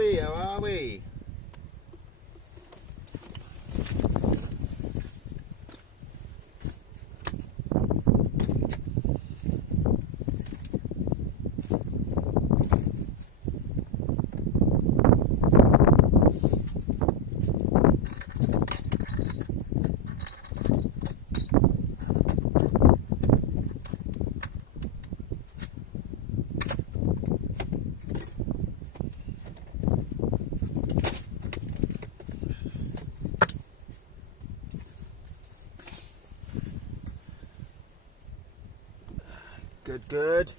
Julie, how are we? Good, good.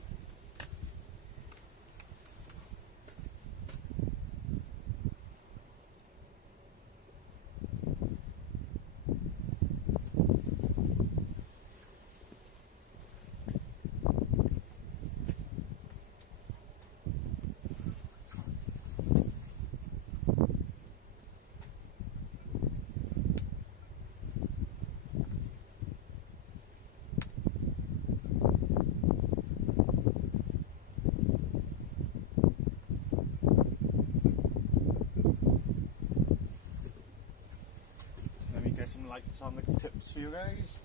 Let me get some lights on the tips for you guys.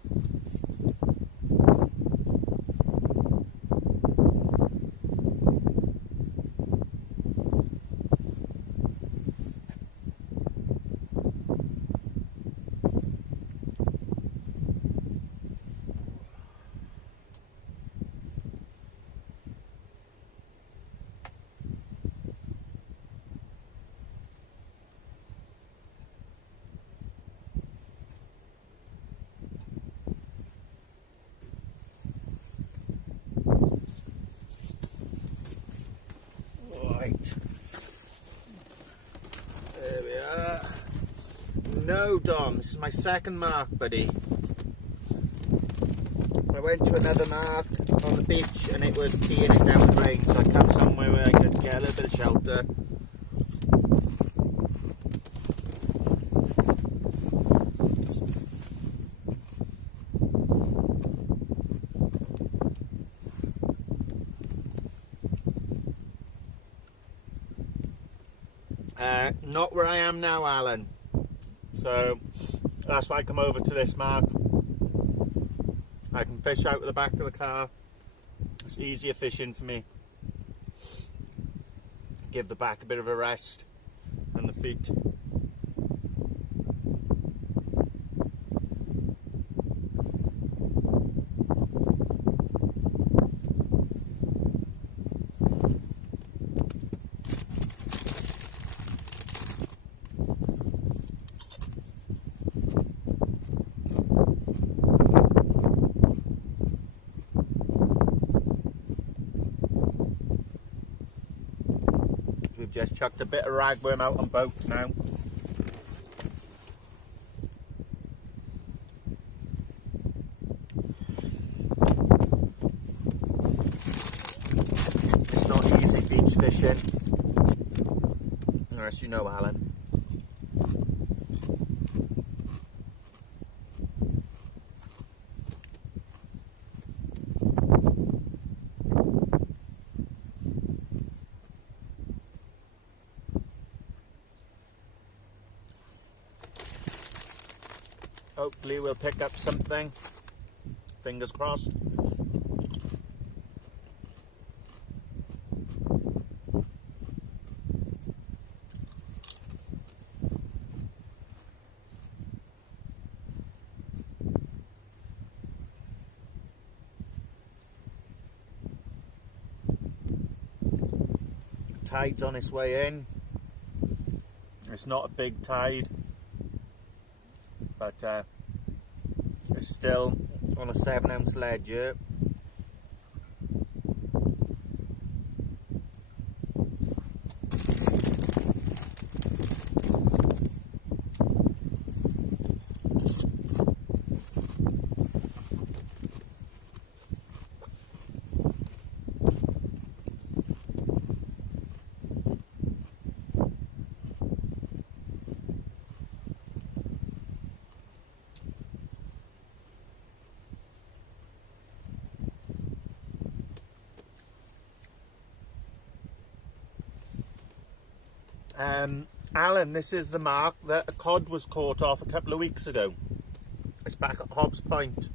There we are. No, Dom, this is my second mark, buddy. I went to another mark on the beach and it was peeing it down with rain, so I come somewhere where I could get a little bit of shelter. Not where I am now, Alan. So that's why I come over to this mark. I can fish out of the back of the car. It's easier fishing for me. Give the back a bit of a rest and the feet. We've just chucked a bit of ragworm out on both now. It's not easy beach fishing, unless you know Alan. Hopefully we'll pick up something. Fingers crossed. Tide's on its way in. It's not a big tide, but it's still on a 7-ounce ledger. Alan, this is the mark that a cod was caught off a couple of weeks ago. It's back at Hobs Point.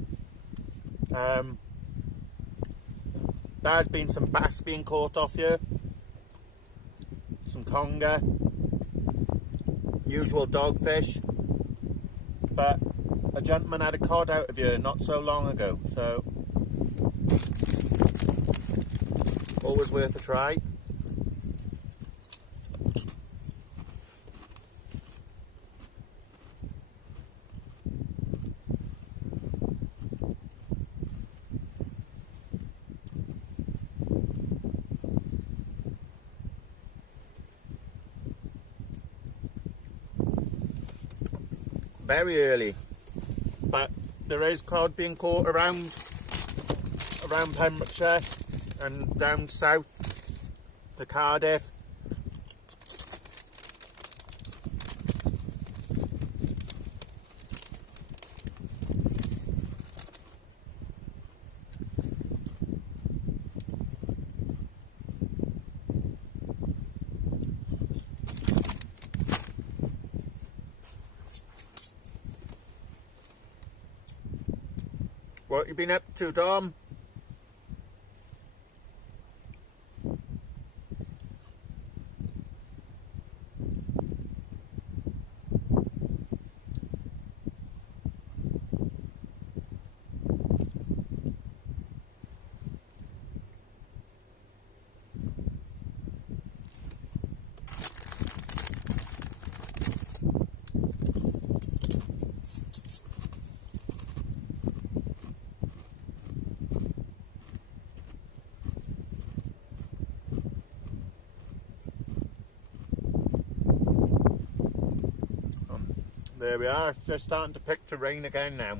There's been some bass being caught off here, some conger, usual dogfish, but a gentleman had a cod out of here not so long ago, so always worth a try. Very early, but there is cod being caught around Pembrokeshire and down south to Cardiff. What you been up to, Dom? There we are, it's just starting to pick to rain again now.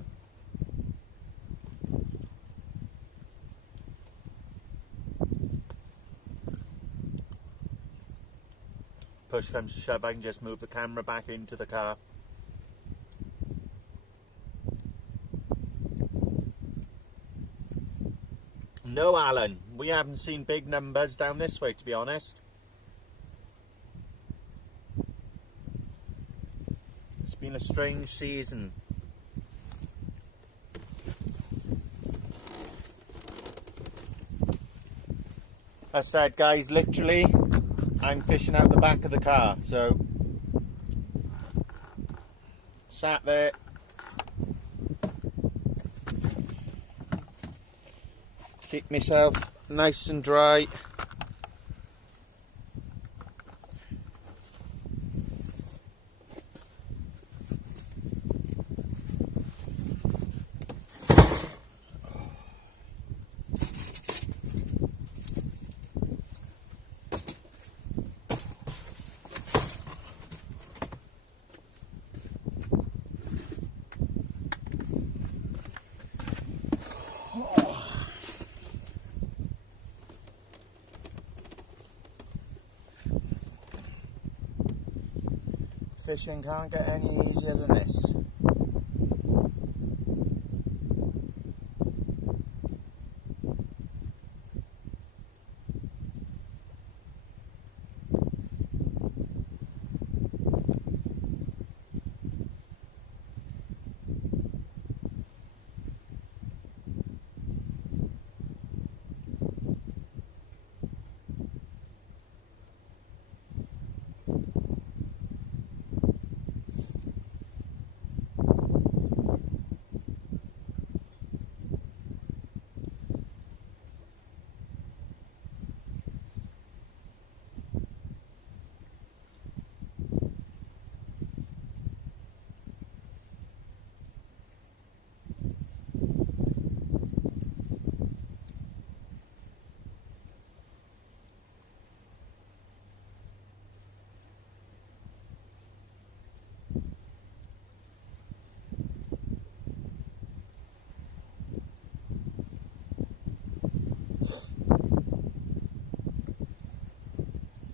Push comes to shove, I can just move the camera back into the car. No, Alan, we haven't seen big numbers down this way, to be honest. It's been a strange season. As I said, guys, literally I'm fishing out the back of the car, so sat there keep myself nice and dry. Fishing can't get any easier than this.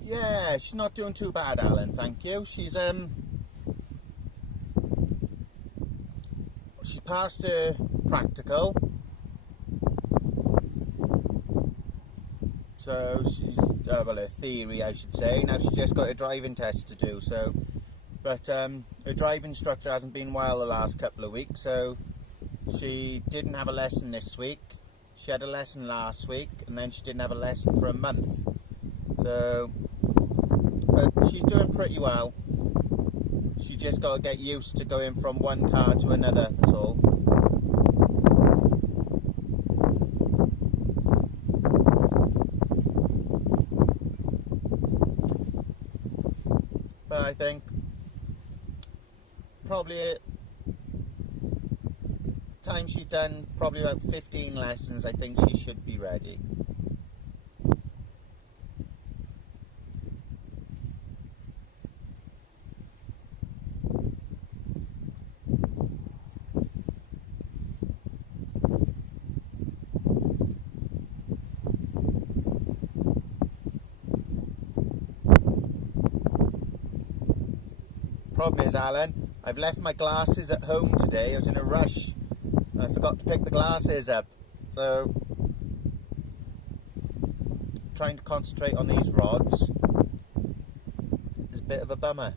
Yeah, she's not doing too bad, Alan, thank you. She's passed her practical, so she's well, her theory, I should say. Now she's just got a driving test to do. So, but her driving instructor hasn't been well the last couple of weeks, so she didn't have a lesson this week. She had a lesson last week, and then she didn't have a lesson for a month. So, but she's doing pretty well. She just got to get used to going from one car to another, that's all. But I think probably time she's done probably about 15 lessons, I think she should be ready. Problem is, Alan, I've left my glasses at home today. I was in a rush and I forgot to pick the glasses up, so trying to concentrate on these rods is a bit of a bummer.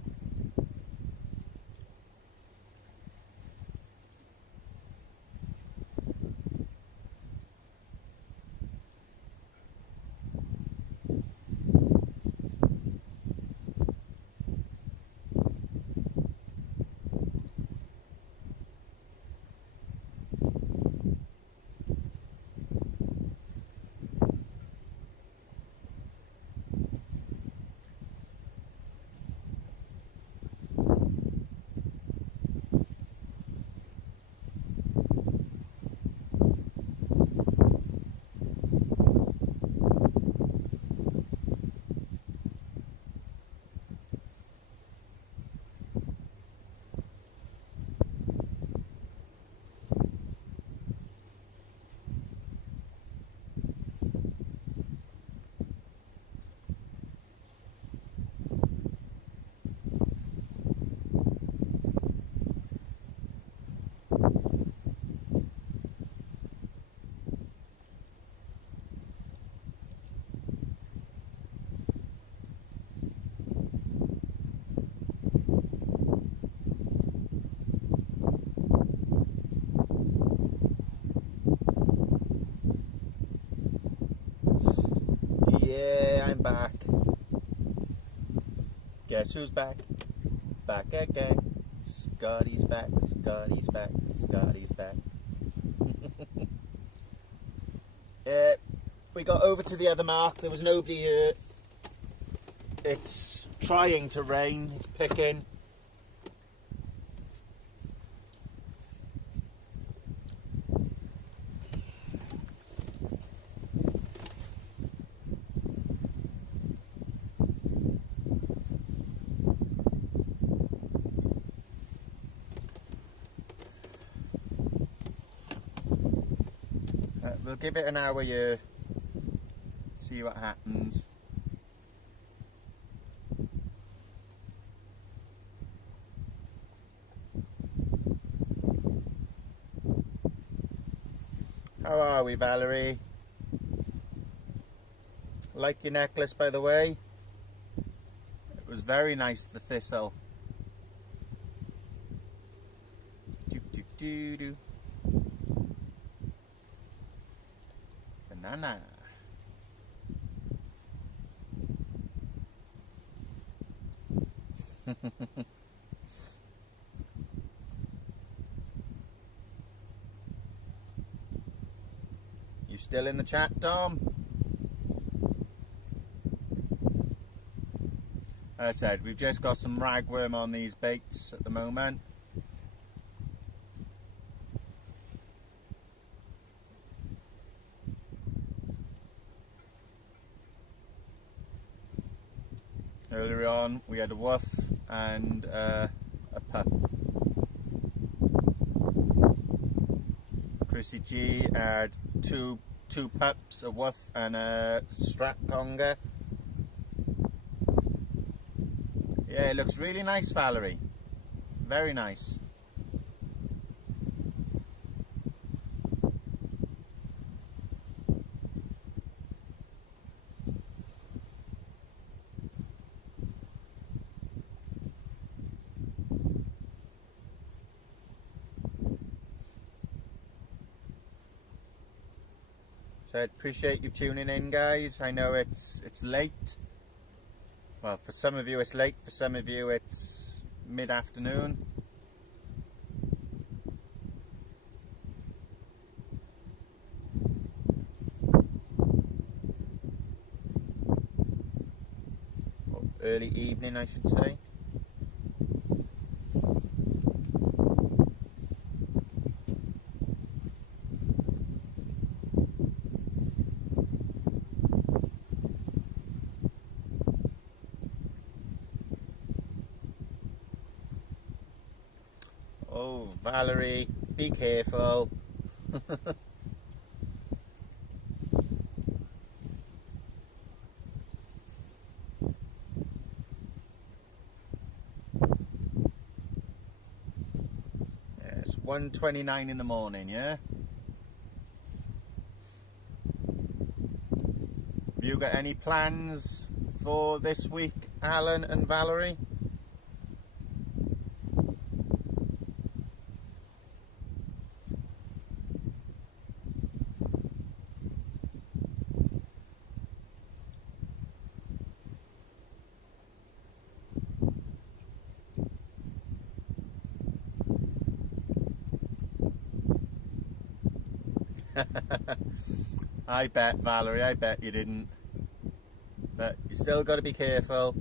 Yeah, I'm back. Guess who's back? Back again. Scotty's back, Scotty's back, Scotty's back. We got over to the other mark. There was nobody here. It's trying to rain. It's picking. We'll give it an hour here, see what happens. How are we, Valerie? Like your necklace, by the way? It was very nice, the thistle. Do do do do. Banana. You still in the chat, Tom? As I said, we've just got some ragworm on these baits at the moment. Earlier on we had a woof and a pup. Chrissy G had two pups, a woof and a strap conger. Yeah, it looks really nice, Valerie. Very nice. So I appreciate you tuning in, guys. I know it's late. Well, for some of you it's late, for some of you it's mid-afternoon. Or early evening, I should say. Oh, Valerie, be careful. It's 1:29 in the morning, yeah? Have you got any plans for this week, Alan and Valerie? I bet, Valerie, I bet you didn't. But you still got to be careful.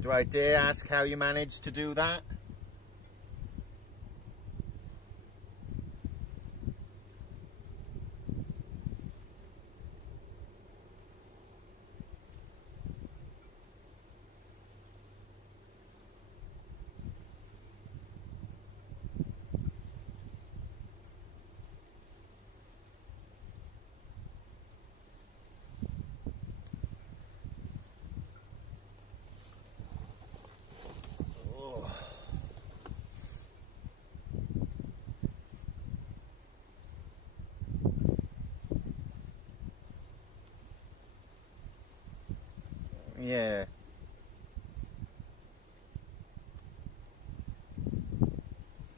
Do I dare ask how you managed to do that? Yeah.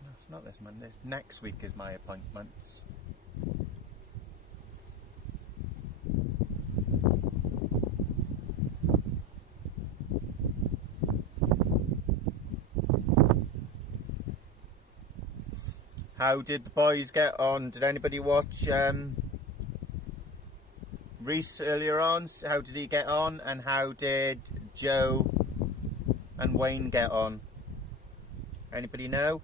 No, it's not this Monday. Next week is my appointments. How did the boys get on? Did anybody watch Reese earlier on? How did he get on? And how did Joe and Wayne get on? Anybody know?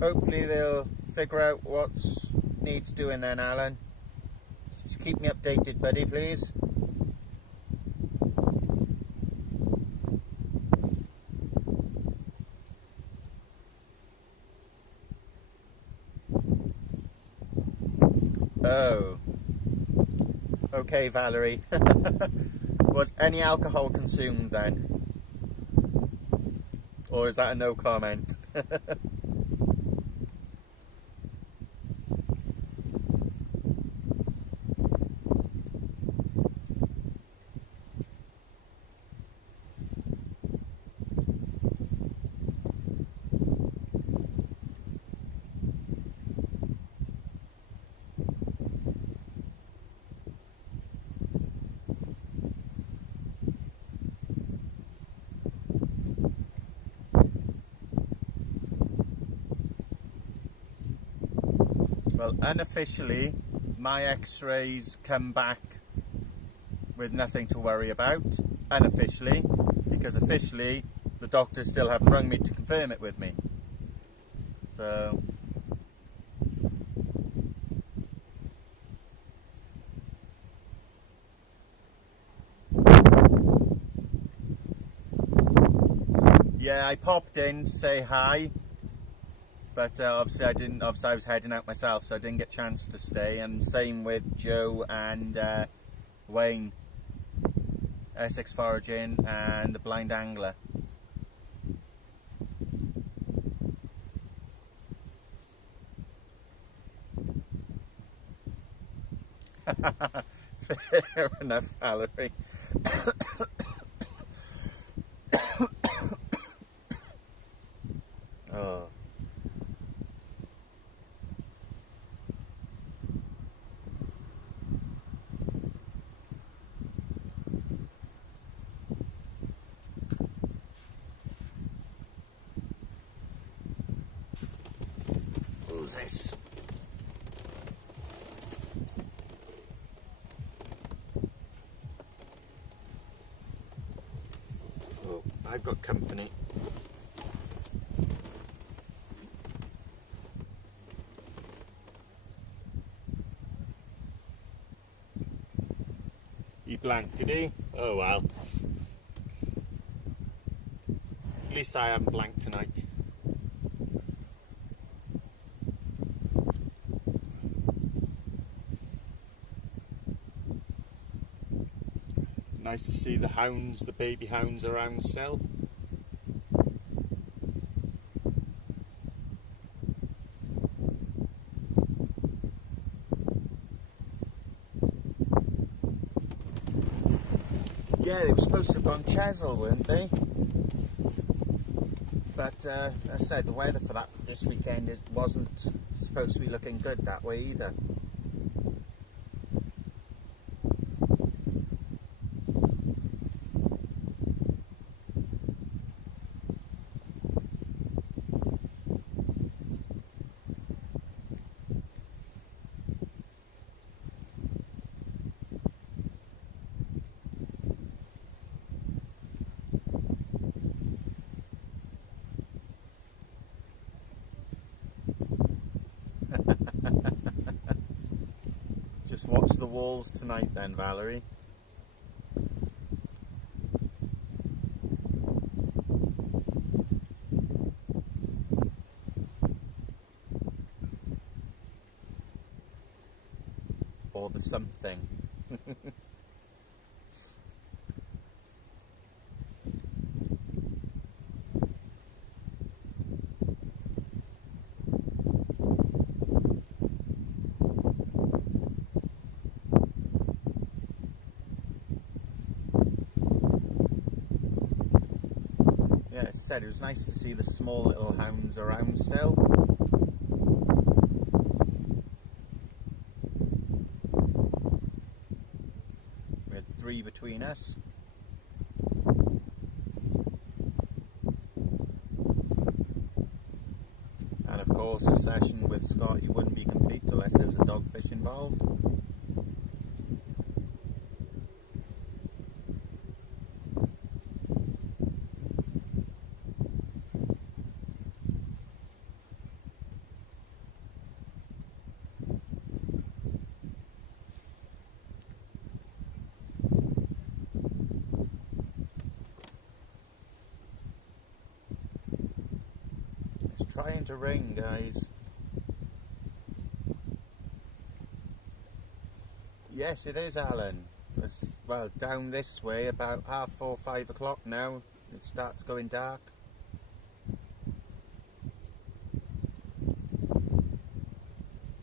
Hopefully they'll figure out what needs doing then, Alan. Just keep me updated, buddy, please. Oh. Okay, Valerie. Was any alcohol consumed then? Or is that a no comment? Well, unofficially, my x-rays come back with nothing to worry about. Unofficially, because officially, the doctors still haven't rung me to confirm it with me. So... yeah, I popped in to say hi, but obviously I didn't. Obviously, I was heading out myself, so I didn't get a chance to stay. And same with Joe and Wayne, Essex Foraging and the Blind Angler. Fair enough, Valerie. Oh. Who's this? Oh, I've got company. He blanked, did he? Oh well. At least I haven't blanked tonight. Nice to see the hounds, the baby hounds around still. Yeah, they were supposed to have gone Chesil, weren't they? But as I said, the weather for that this weekend wasn't supposed to be looking good that way either. Just watch the walls tonight then, Valerie. Or the something. Yeah, as I said, it was nice to see the small little hounds around still. We had 3 between us. And of course a session with Scotty wouldn't be complete unless there was a dogfish involved. It's trying to rain, guys. Yes, it is, Alan. It's, well, down this way about 4:30, 5 o'clock now. It starts going dark.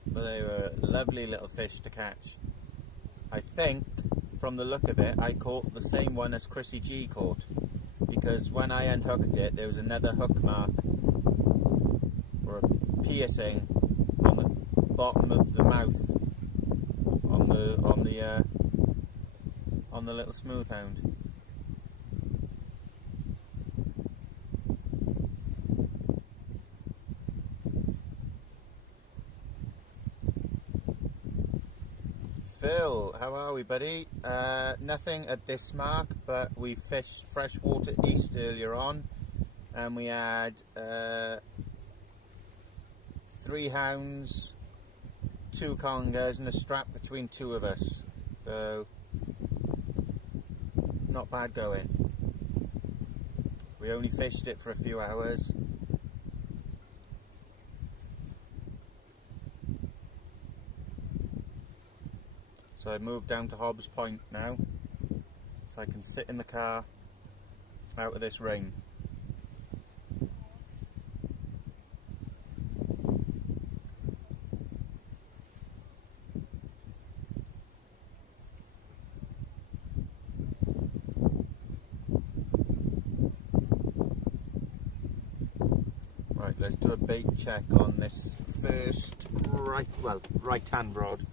But they were lovely little fish to catch. I think, from the look of it, I caught the same one as Chrissy G caught. Because when I unhooked it, there was another hook mark, or a piercing, on the bottom of the mouth, on the little smooth hound. Bill, how are we, buddy? Nothing at this mark, but we fished freshwater east earlier on, and we had 3 hounds, 2 congers, and a strap between 2 of us. So, not bad going. We only fished it for a few hours. So I moved down to Hobs Point now, so I can sit in the car out of this rain. Right, let's do a bait check on this first right-hand rod.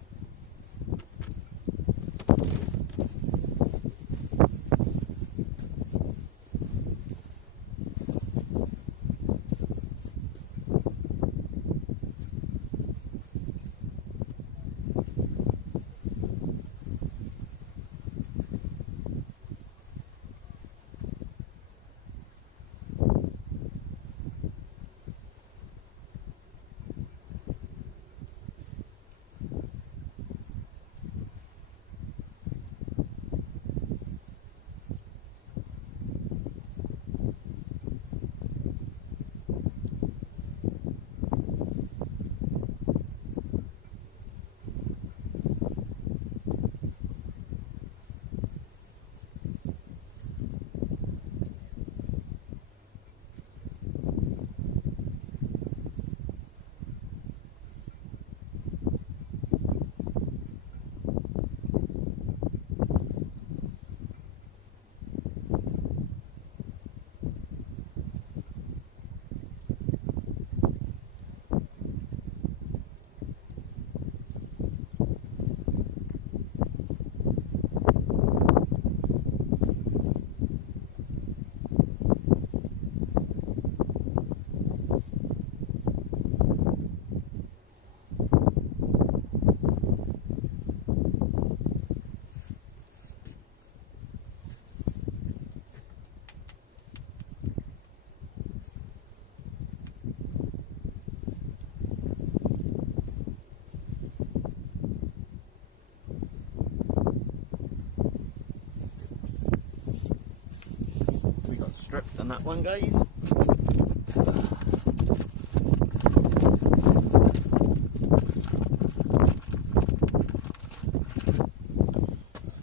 Stripped on that one, guys.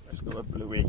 Let's go a bluey.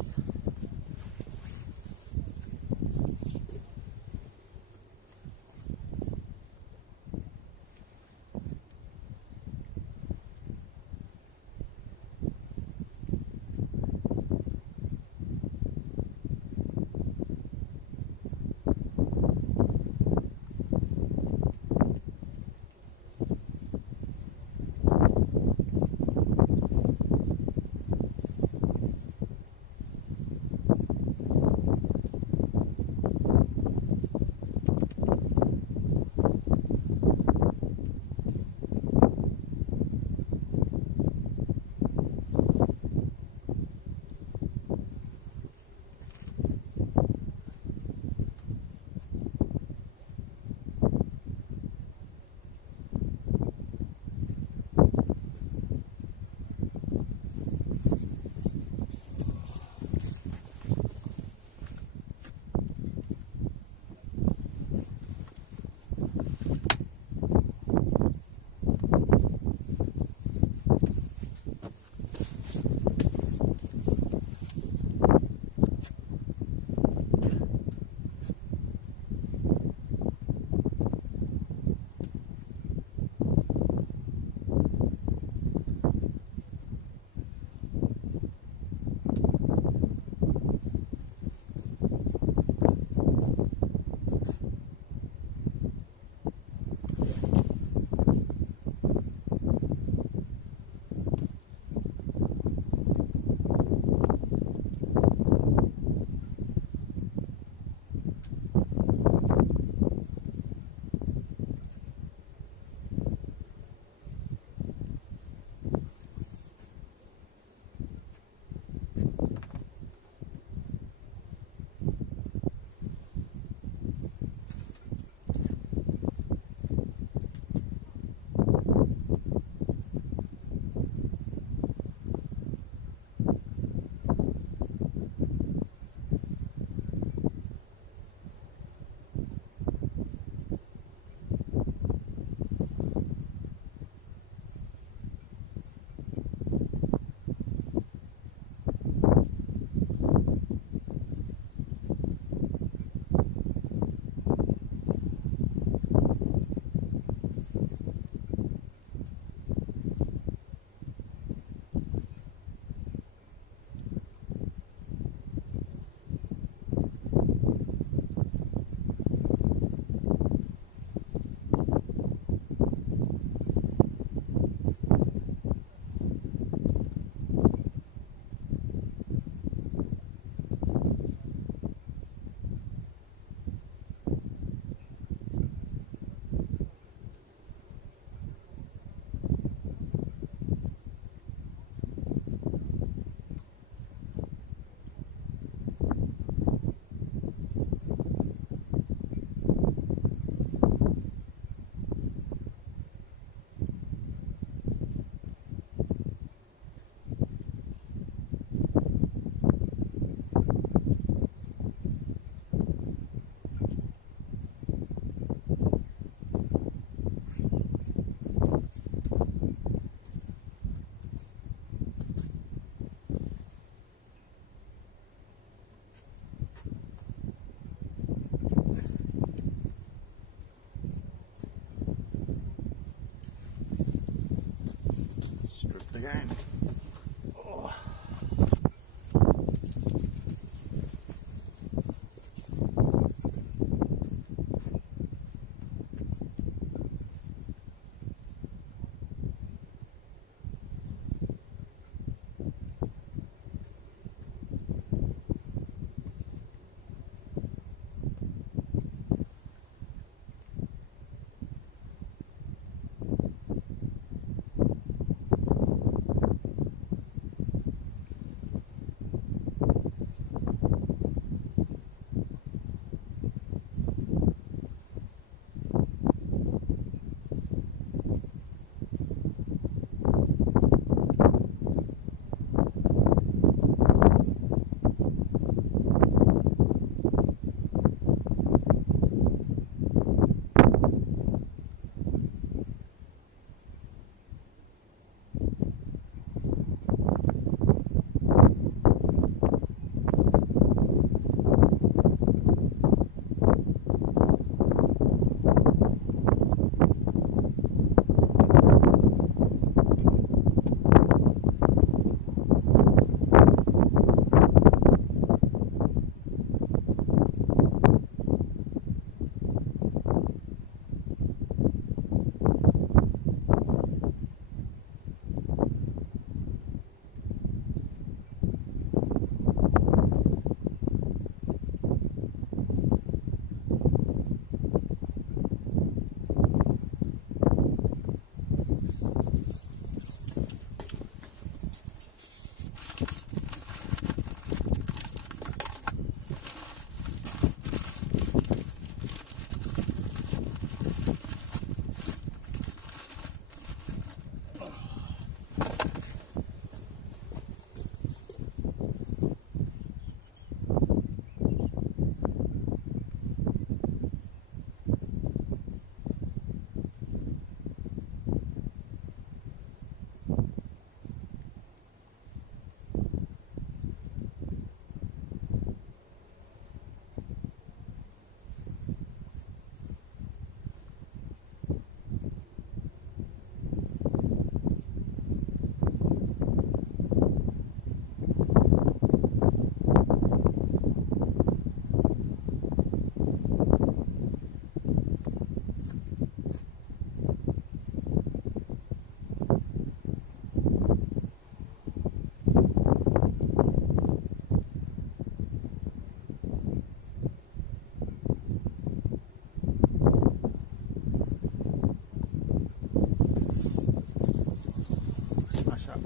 again. Oh.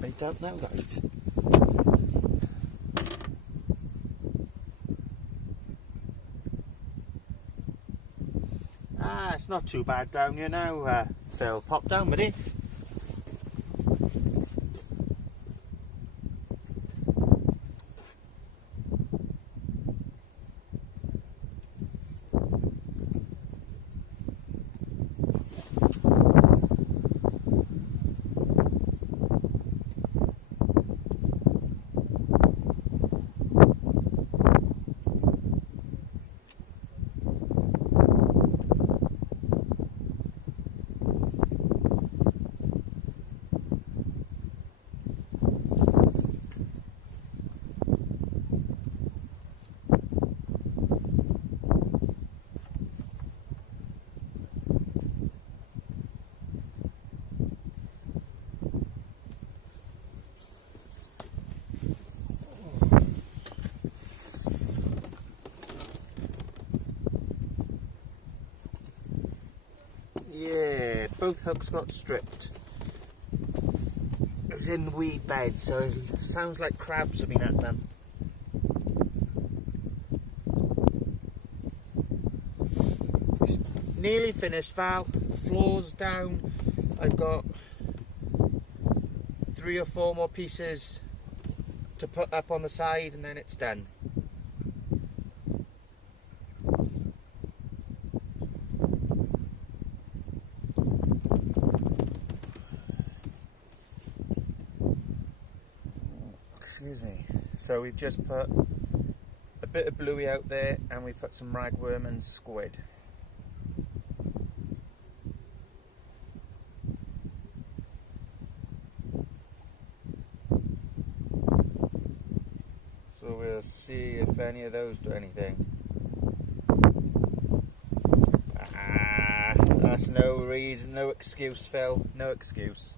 I don't know those. Ah, it's not too bad down here now, Phil. Pop down, buddy. Yeah, both hooks got stripped. It was in the weed bed, so it sounds like crabs have been at them. It's nearly finished, Val. The floor's down. I've got 3 or 4 more pieces to put up on the side and then it's done. Excuse me. So we've just put a bit of bluey out there and we put some ragworm and squid. any of those do anything. That's no reason, no excuse, Phil. No excuse.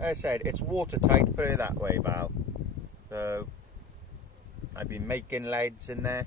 Like I said, it's watertight, put it that way, Val. So, I've been making leads in there.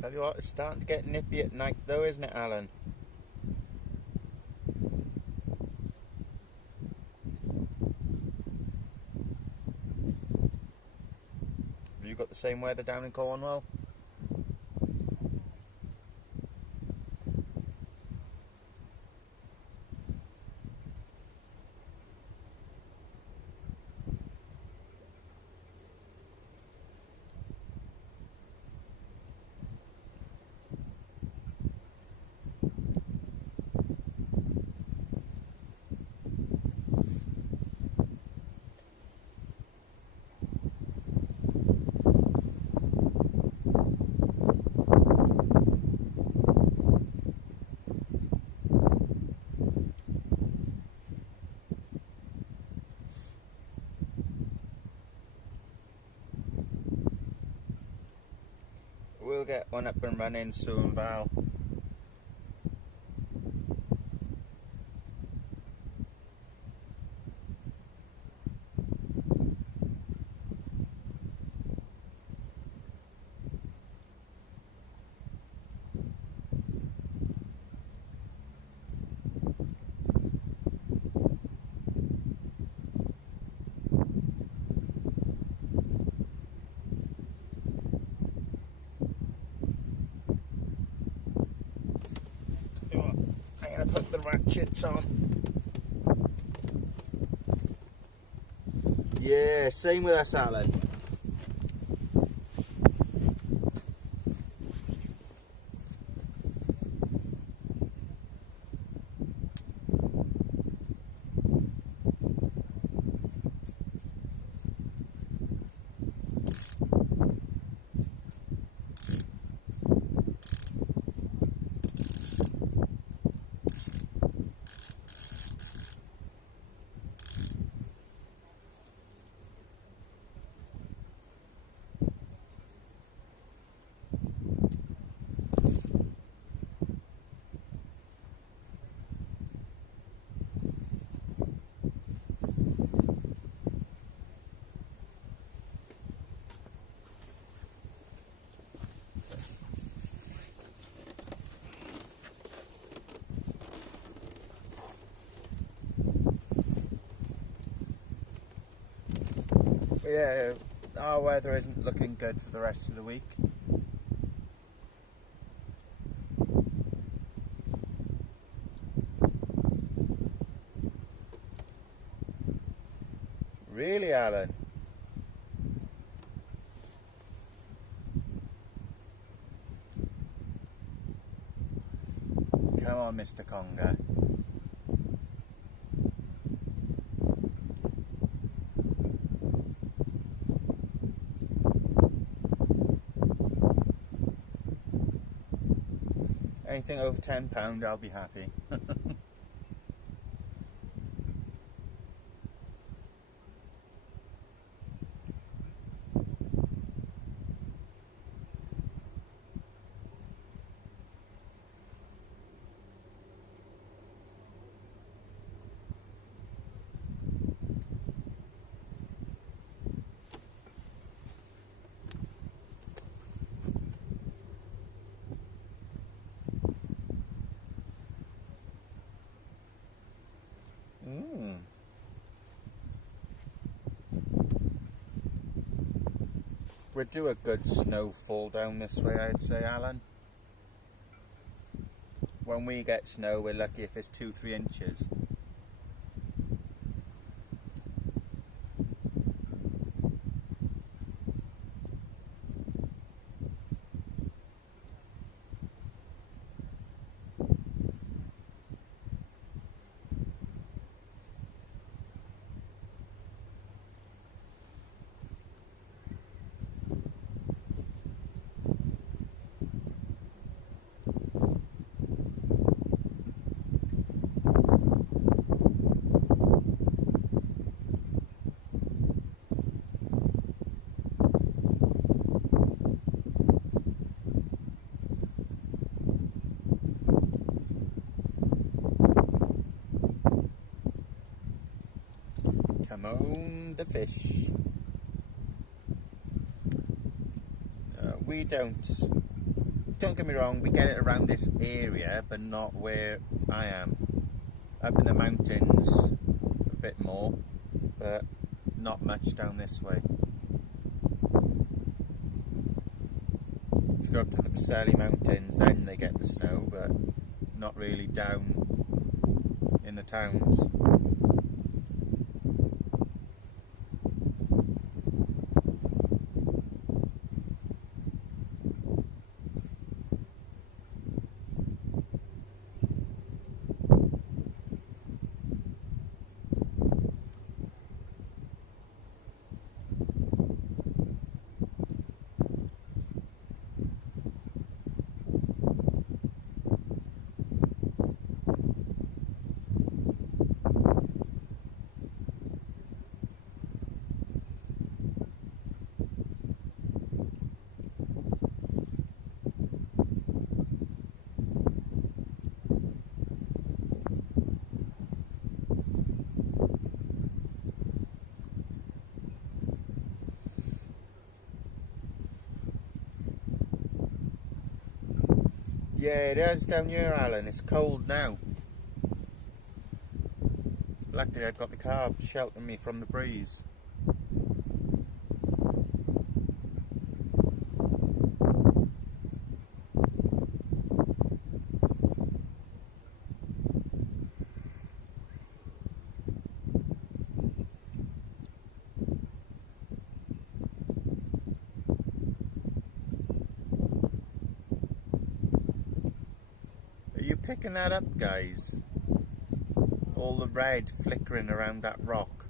Tell you what, it's starting to get nippy at night though, isn't it, Alan? Have you got the same weather down in Cornwall? We'll get one up and running soon, Val. I'm going to put the ratchets on. Yeah, same with us, Alan. Yeah, our weather isn't looking good for the rest of the week. Really, Alan? Come on, Mr. Conga. Anything over £10, I'll be happy. We're due a good snowfall down this way, I'd say, Alan. When we get snow, we're lucky if it's 2-3 inches. Come on, the fish. We don't get me wrong, we get it around this area, but not where I am. Up in the mountains a bit more, but not much down this way. If you go up to the Preseli Mountains, then they get the snow, but not really down in the towns. Yeah, it is down here, Alan. It's cold now. Luckily I've got the car sheltering me from the breeze. Are you picking that up, guys? All the red flickering around that rock.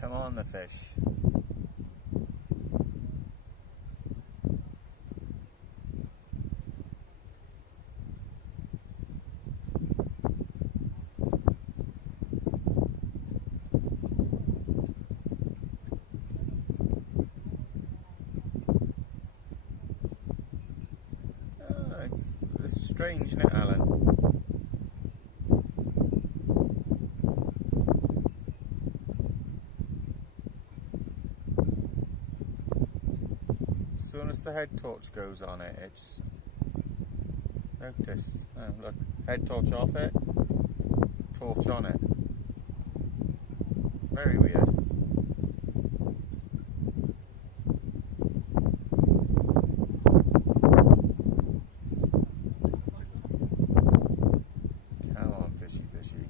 Come on, the fish. Oh, it's strange, isn't it, Alan? As soon as the head torch goes on it, it's noticed. Oh, look, head torch off it, torch on it. Very weird. Come on, fishy, fishy.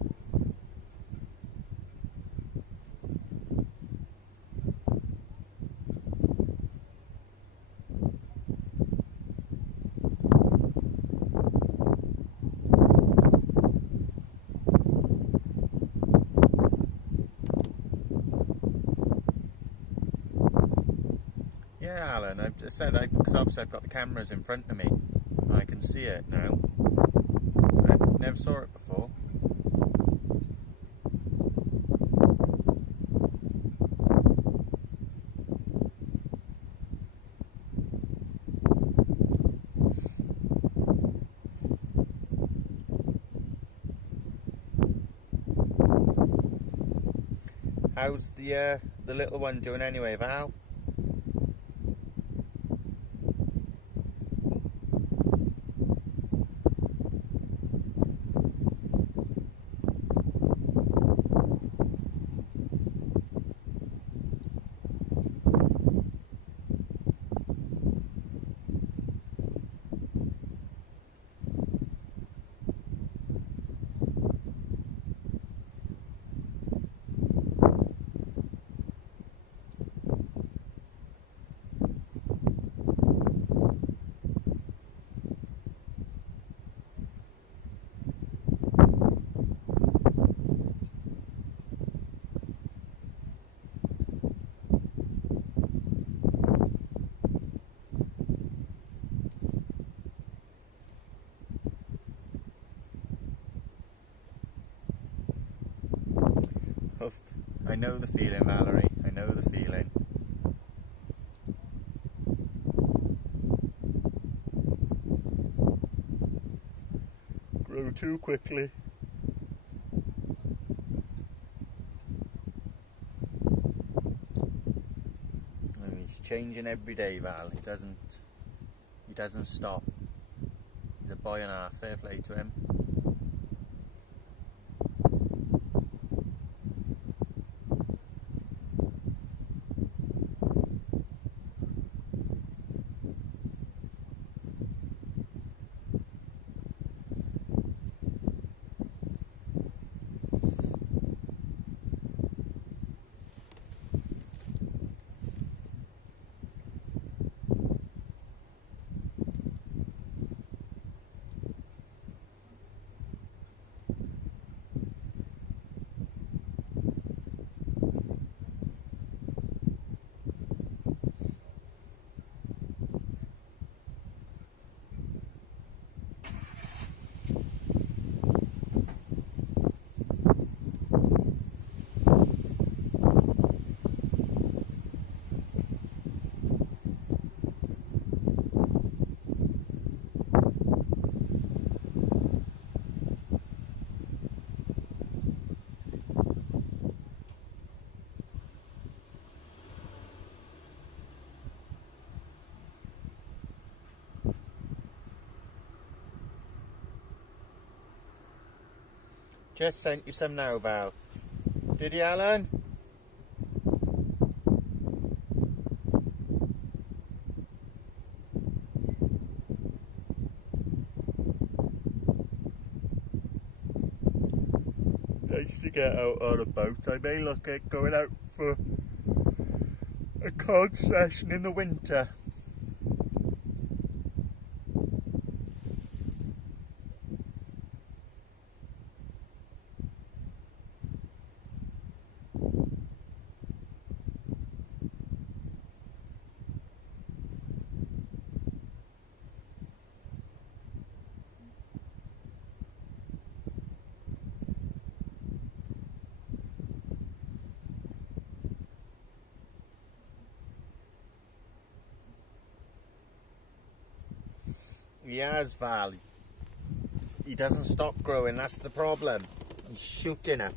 Yeah, Alan, I've just said, because obviously I've got the cameras in front of me. I can see it now. I never saw it before. How's the little one doing anyway, Val? I know the feeling, Valerie. I know the feeling. Grow too quickly. He's changing every day, Val. He doesn't stop. He's a boy and a half. Fair play to him. Just sent you some now, Val. Did he, Alan? Nice to get out on a boat. I may look at going out for a cod session in the winter. He has, Val. He doesn't stop growing, that's the problem. He's shooting up.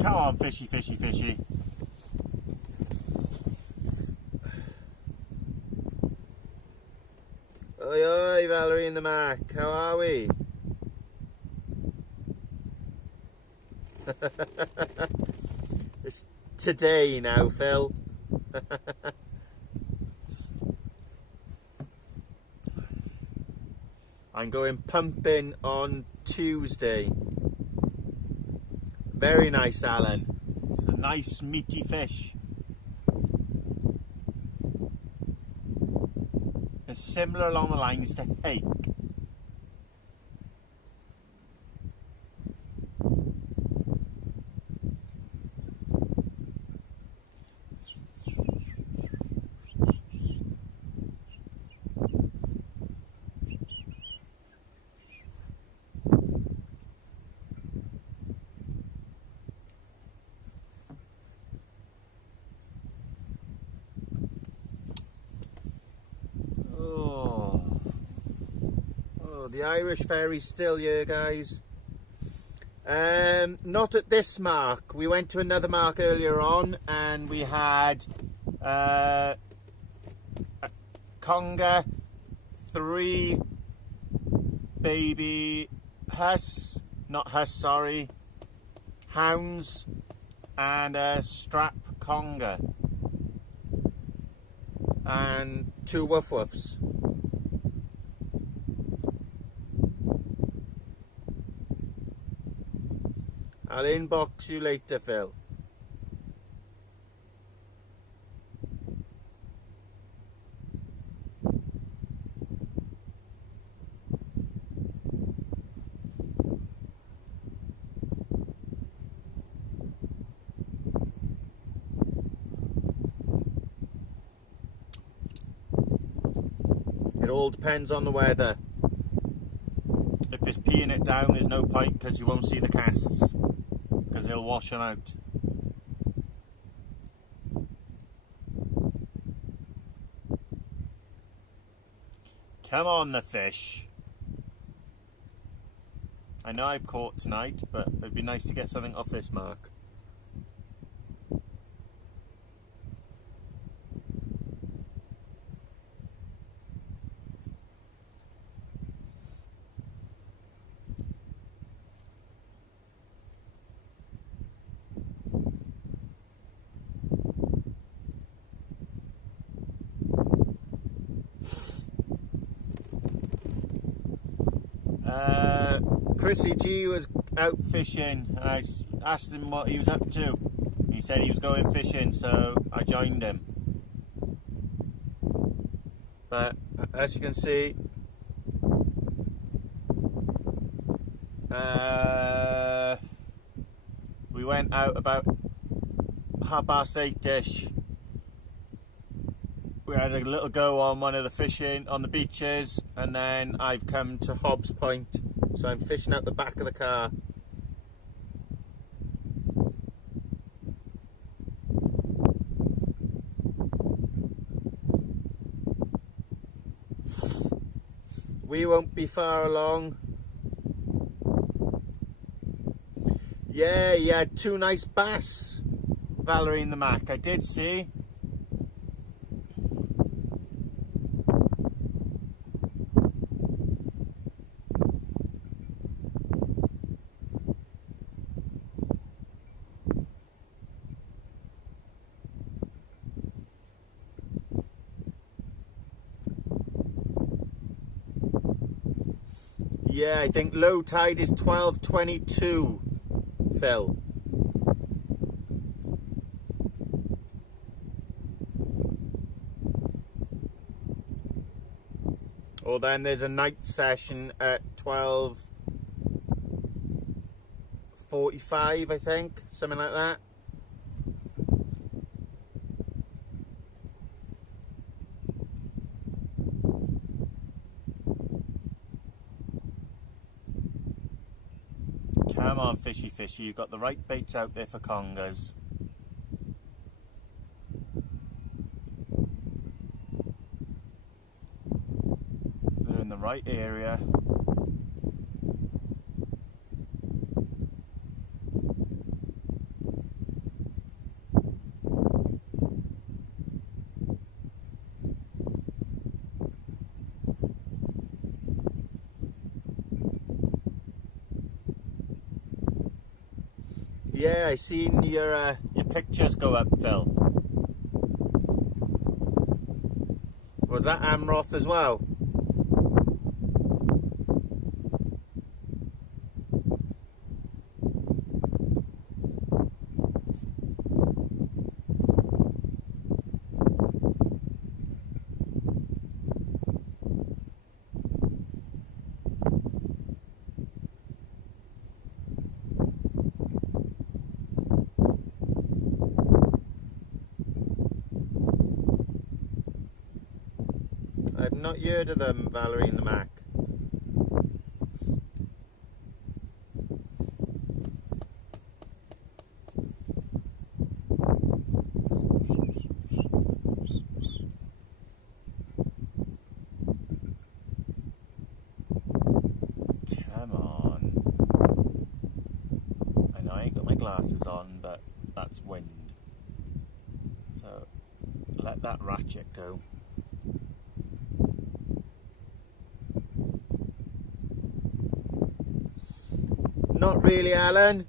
Come on, fishy, fishy, fishy. Oi, oi, Valerie and the Mac, how are we? It's today now, Phil. I'm going pumping on Tuesday. Very nice, Alan. It's a nice meaty fish. is similar along the lines to hake. The Irish ferry's still here, guys. Not at this mark. We went to another mark earlier on and we had a conger, 3 baby hounds, and a strap conger and 2 woof-woofs. I'll inbox you later, Phil. It all depends on the weather. If there's peeing it down, there's no point because you won't see the casts. Because they'll wash them out. Come on, the fish. I know I've caught tonight, but it'd be nice to get something off this mark. Chrissy G was out fishing and I asked him what he was up to. He said he was going fishing, so I joined him. But as you can see, we went out about 8:30ish. We had a little go on one of the fishing on the beaches, and then I've come to Hobs Point, so I'm fishing out the back of the car. We won't be far along. Yeah, he had 2 nice bass, Valerie in the Mac. I did see. Yeah, I think low tide is 12:22, Phil. Or then there's a night session at 12:45, I think, something like that. Come on, fishy fishy, you've got the right baits out there for congers. They're in the right area. Yeah, I seen your pictures go up, Phil. Was that Amroth as well? I've not heard of them, Valerie and the Mac. Come on. I know I ain't got my glasses on, but that's wind. So let that ratchet go. Not really, Alan.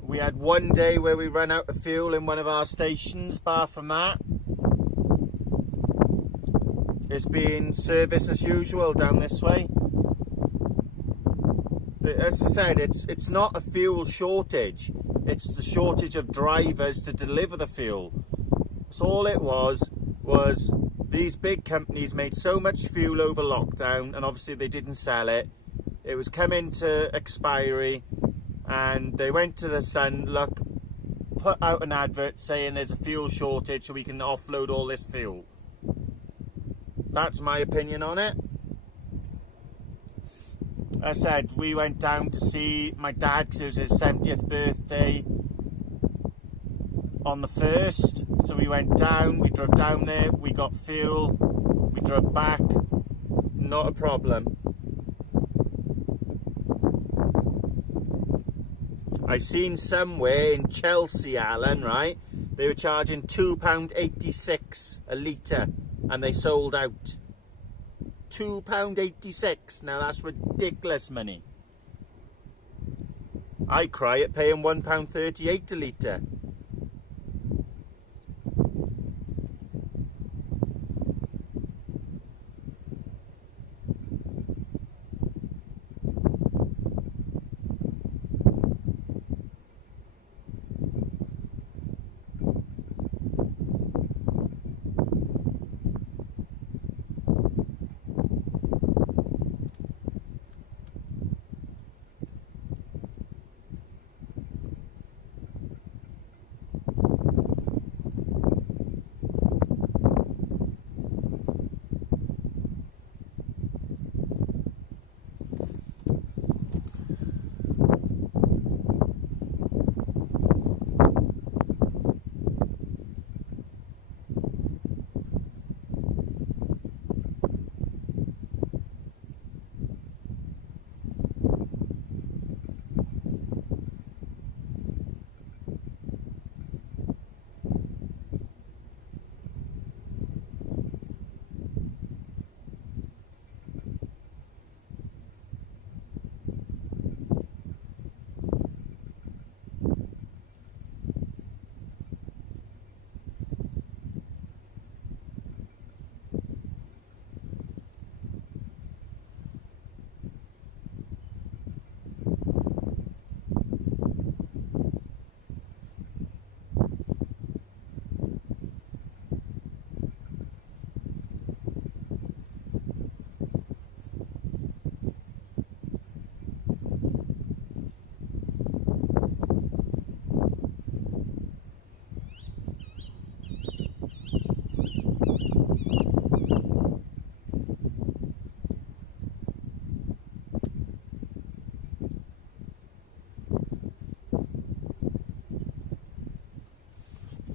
We had one day where we ran out of fuel in one of our stations. Apart from that, it's been service as usual down this way. As I said, it's not a fuel shortage. It's the shortage of drivers to deliver the fuel. So all it was these big companies made so much fuel over lockdown, and obviously they didn't sell it. It was coming to expiry, and they went to the Sun, look, put out an advert saying there's a fuel shortage so we can offload all this fuel. That's my opinion on it. I said, we went down to see my dad because it was his 70th birthday on the 1st. So we went down, we drove down there, we got fuel, we drove back, not a problem. I seen somewhere in Chelsea, Alan, right, they were charging £2.86 a litre and they sold out. £2.86, now that's ridiculous money. I cry at paying £1.38 a litre.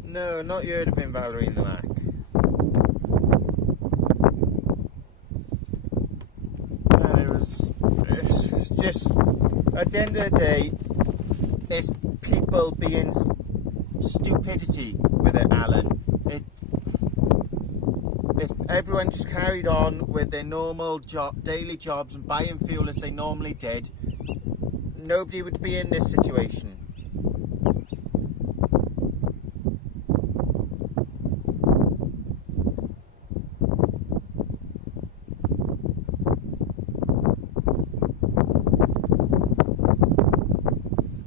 No, not heard of him, Valerie and the Mac. And it's just, at the end of the day, it's people being stupidity with it, Alan. If everyone just carried on with their normal daily jobs and buying fuel as they normally did, nobody would be in this situation.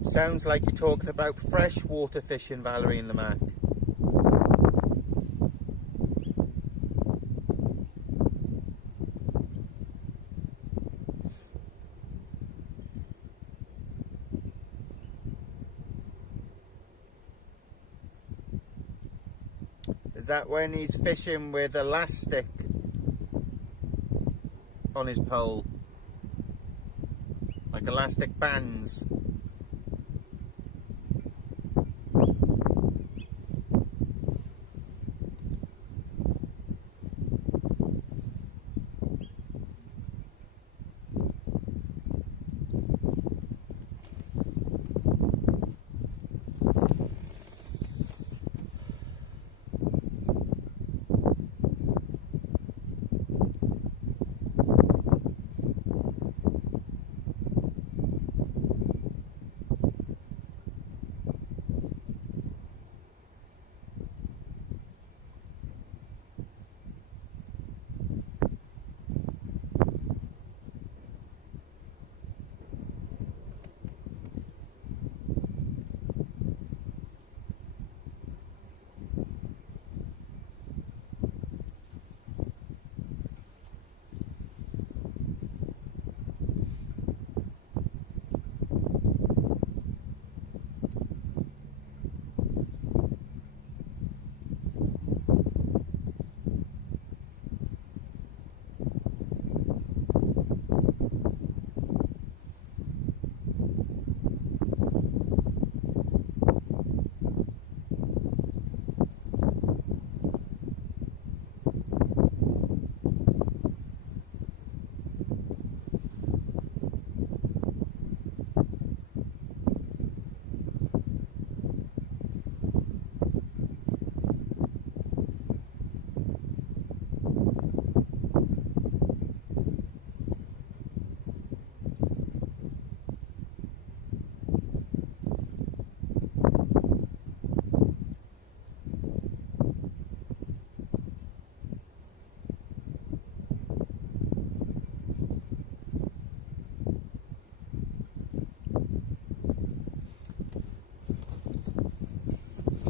Sounds like you're talking about freshwater fishing, Valerie and the Mac. Is that when he's fishing with elastic on his pole, like elastic bands?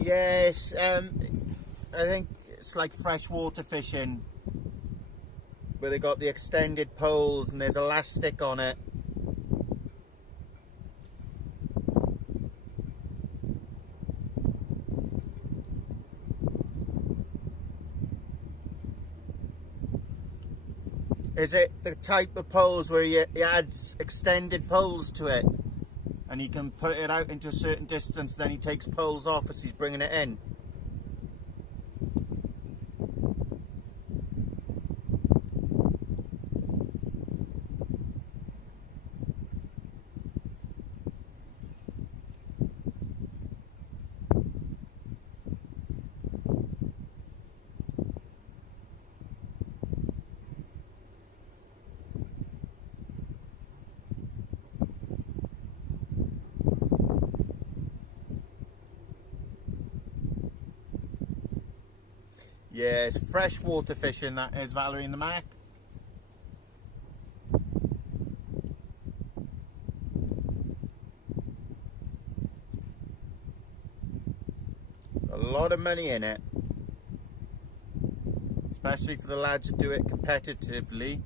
Yes, I think it's like freshwater fishing, where they got the extended poles and there's elastic on it. Is it the type of poles where he adds extended poles to it and he can put it out into a certain distance, then he takes poles off as he's bringing it in? Yes, freshwater fishing, that is, Valerie and the Mac. A lot of money in it, especially for the lads who do it competitively.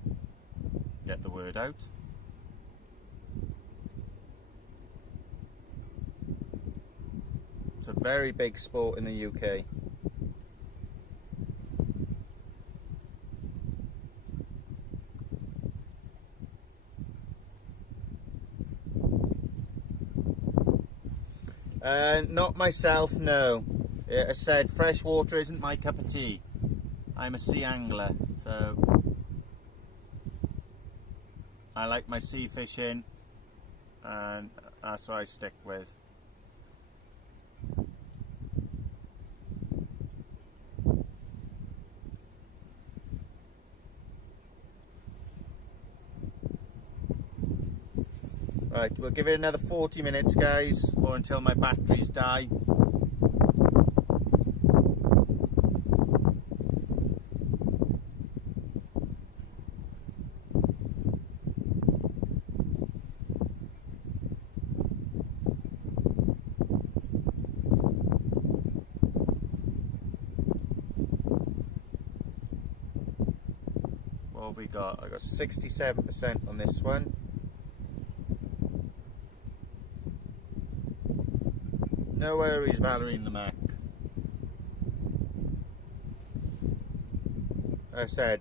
Get the word out. It's a very big sport in the UK. Not myself, no. As I said, freshwater isn't my cup of tea. I'm a sea angler, so I like my sea fishing, and that's what I stick with. Right, we'll give it another 40 minutes, guys, or until my batteries die. What have we got? I got 67% on this one. No worries, Valerie and the Mac. I said,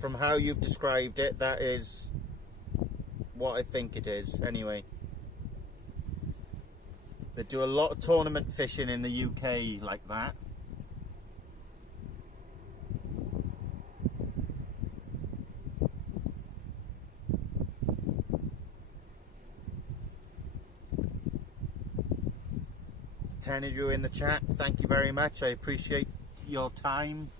from how you've described it, that is what I think it is. Anyway, they do a lot of tournament fishing in the UK like that. To 10 of you in the chat, thank you very much. I appreciate your time.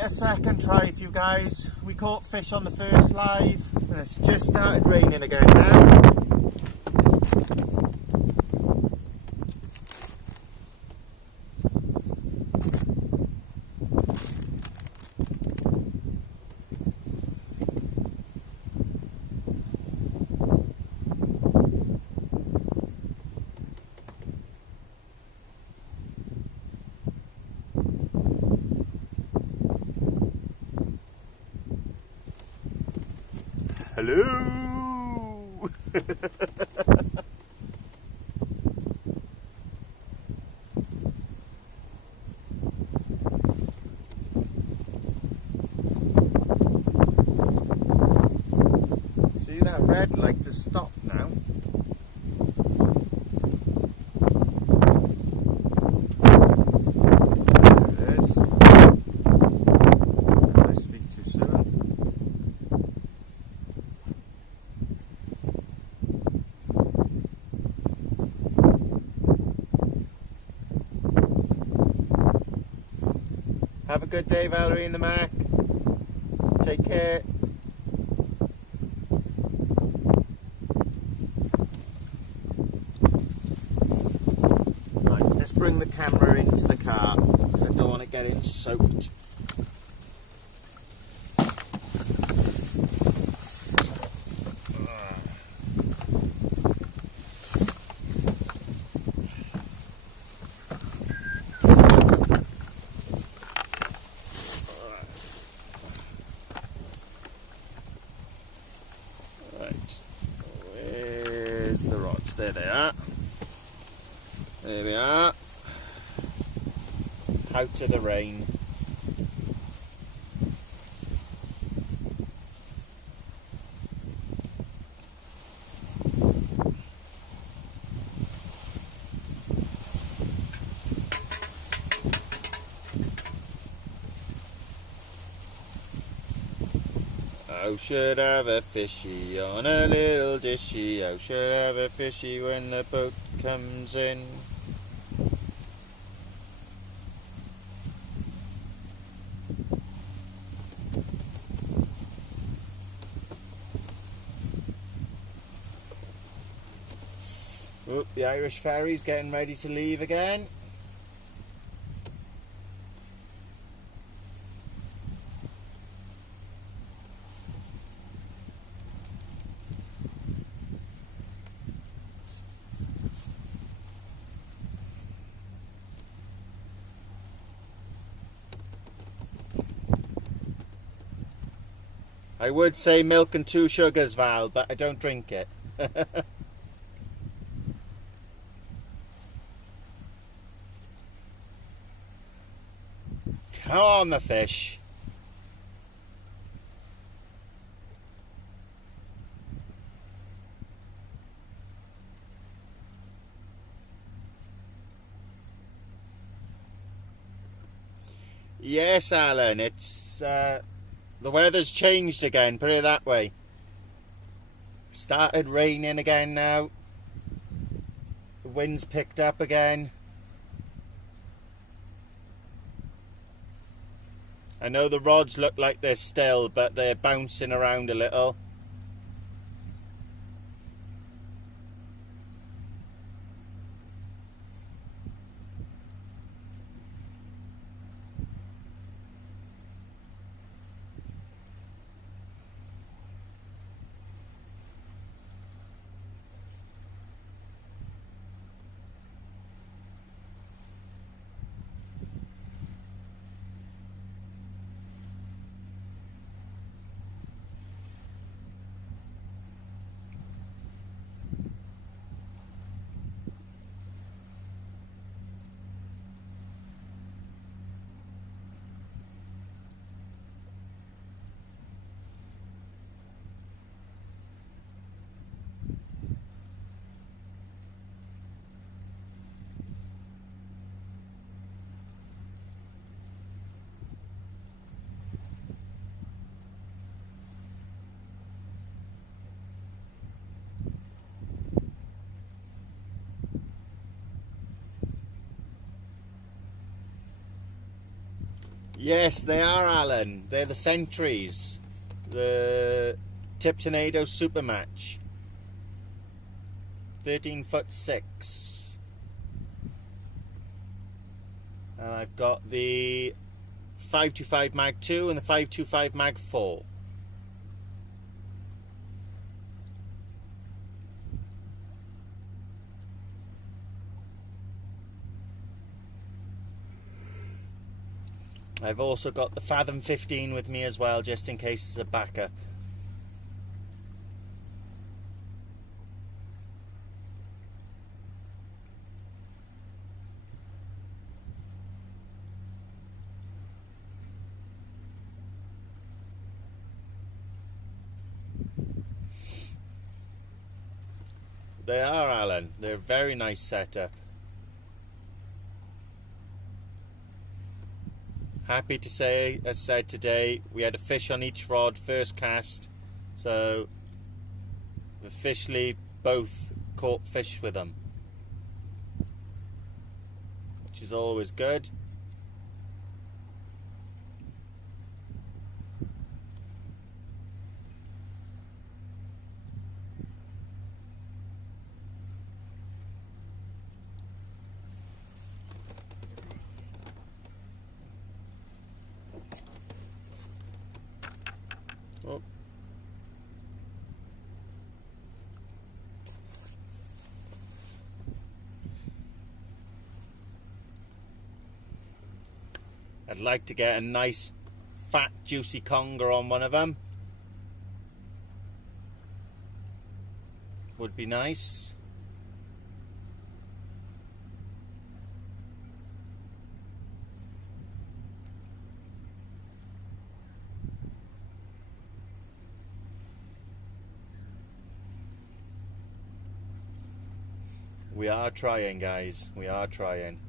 A second try for you guys. We caught fish on the first live and it's just started raining again now. Hello! See that red light to stop now? There it is. As I speak too soon. Have a good day, Valerie and the Mac. Take care. Right, let's bring the camera into the car because I don't want to get it soaked. There they are. There we are. Out of the rain. I should have a fishy on a little dishy. I should have a fishy when the boat comes in. Oop, the Irish ferry's getting ready to leave again. I would say milk and 2 sugars, Val, but I don't drink it. Come on, the fish. Yes, Alan, it's the weather's changed again, put it that way. Started raining again now. The wind's picked up again. I know the rods look like they're still, but they're bouncing around a little. Yes, they are, Alan. They're the Sentries. The Tip Tornado Super Match. 13'6". And I've got the 525 Mag 2 and the 525 Mag 4. I've also got the Fathom 15 with me as well, just in case it's a backup. They are, Alan. They're a very nice setup. Happy to say, as said today, we had a fish on each rod, first cast. So, we officially both caught fish with them, which is always good. Oh. I'd like to get a nice fat juicy conger on one of them. Would be nice. We are trying, guys. We are trying.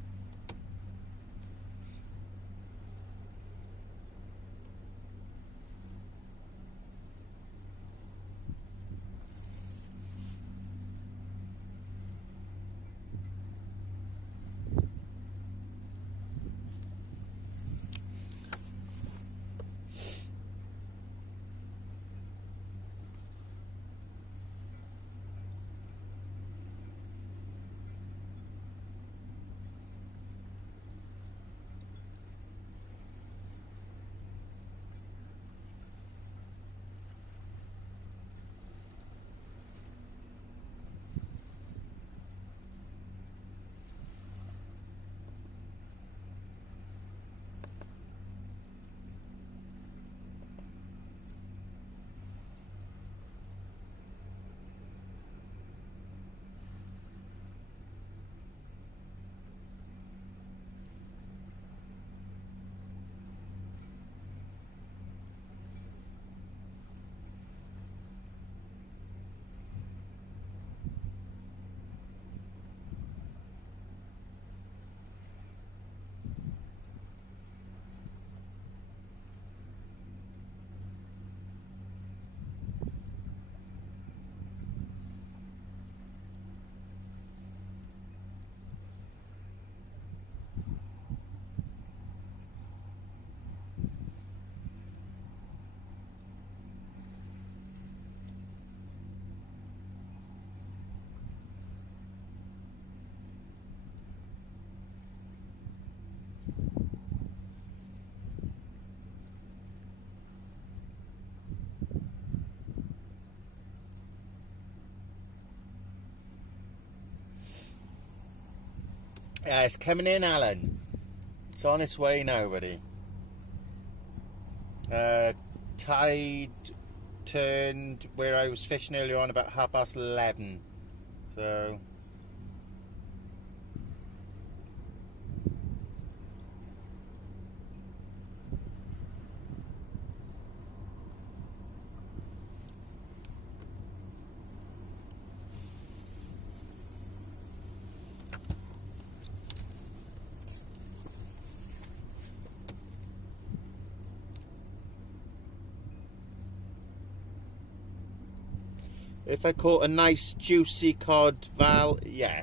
Yeah, it's coming in, Alan. It's on its way now, buddy. Tide turned where I was fishing earlier on about 11:30. So if I caught a nice juicy cod, Val, yeah.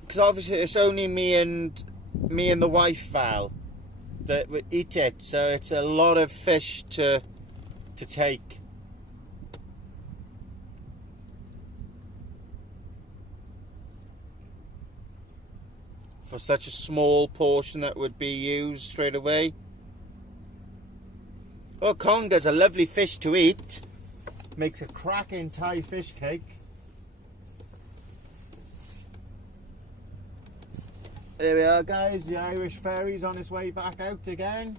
Because obviously it's only me and the wife, Val, that would eat it, so it's a lot of fish to take. For such a small portion that would be used straight away. Oh, conga's a lovely fish to eat. Makes a cracking Thai fish cake. There we are, guys. The Irish ferry's on its way back out again.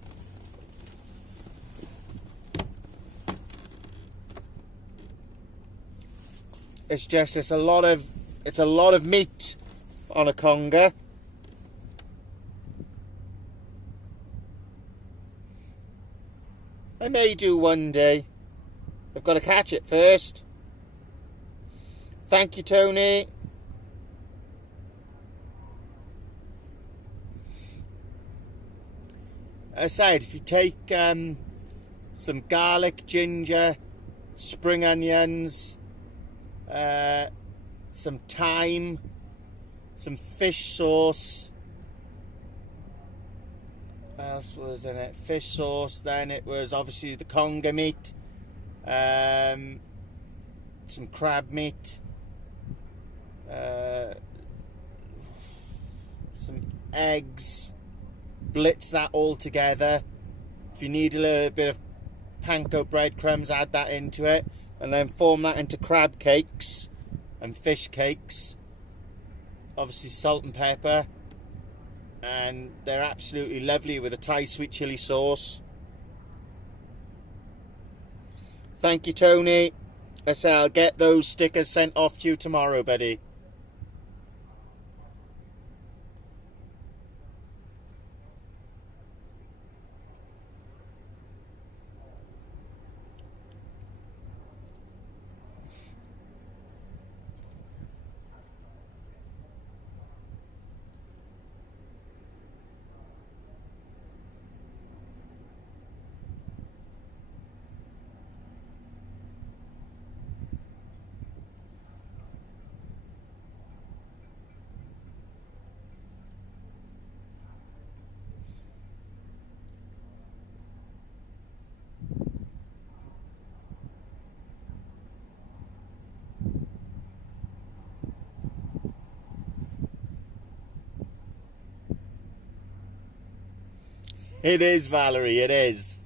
It's a lot of meat on a conga. I may do one day. I've got to catch it first. Thank you, Tony. Aside, if you take some garlic, ginger, spring onions, some thyme, some fish sauce. What else was in it? Fish sauce. Then it was obviously the conga meat, some crab meat, some eggs. Blitz that all together. If you need a little bit of panko breadcrumbs, add that into it, and then form that into crab cakes and fish cakes. Obviously salt and pepper, and they're absolutely lovely with a Thai sweet chili sauce. Thank you, Tony. I say I'll get those stickers sent off to you tomorrow, buddy. It is, Valerie, it is.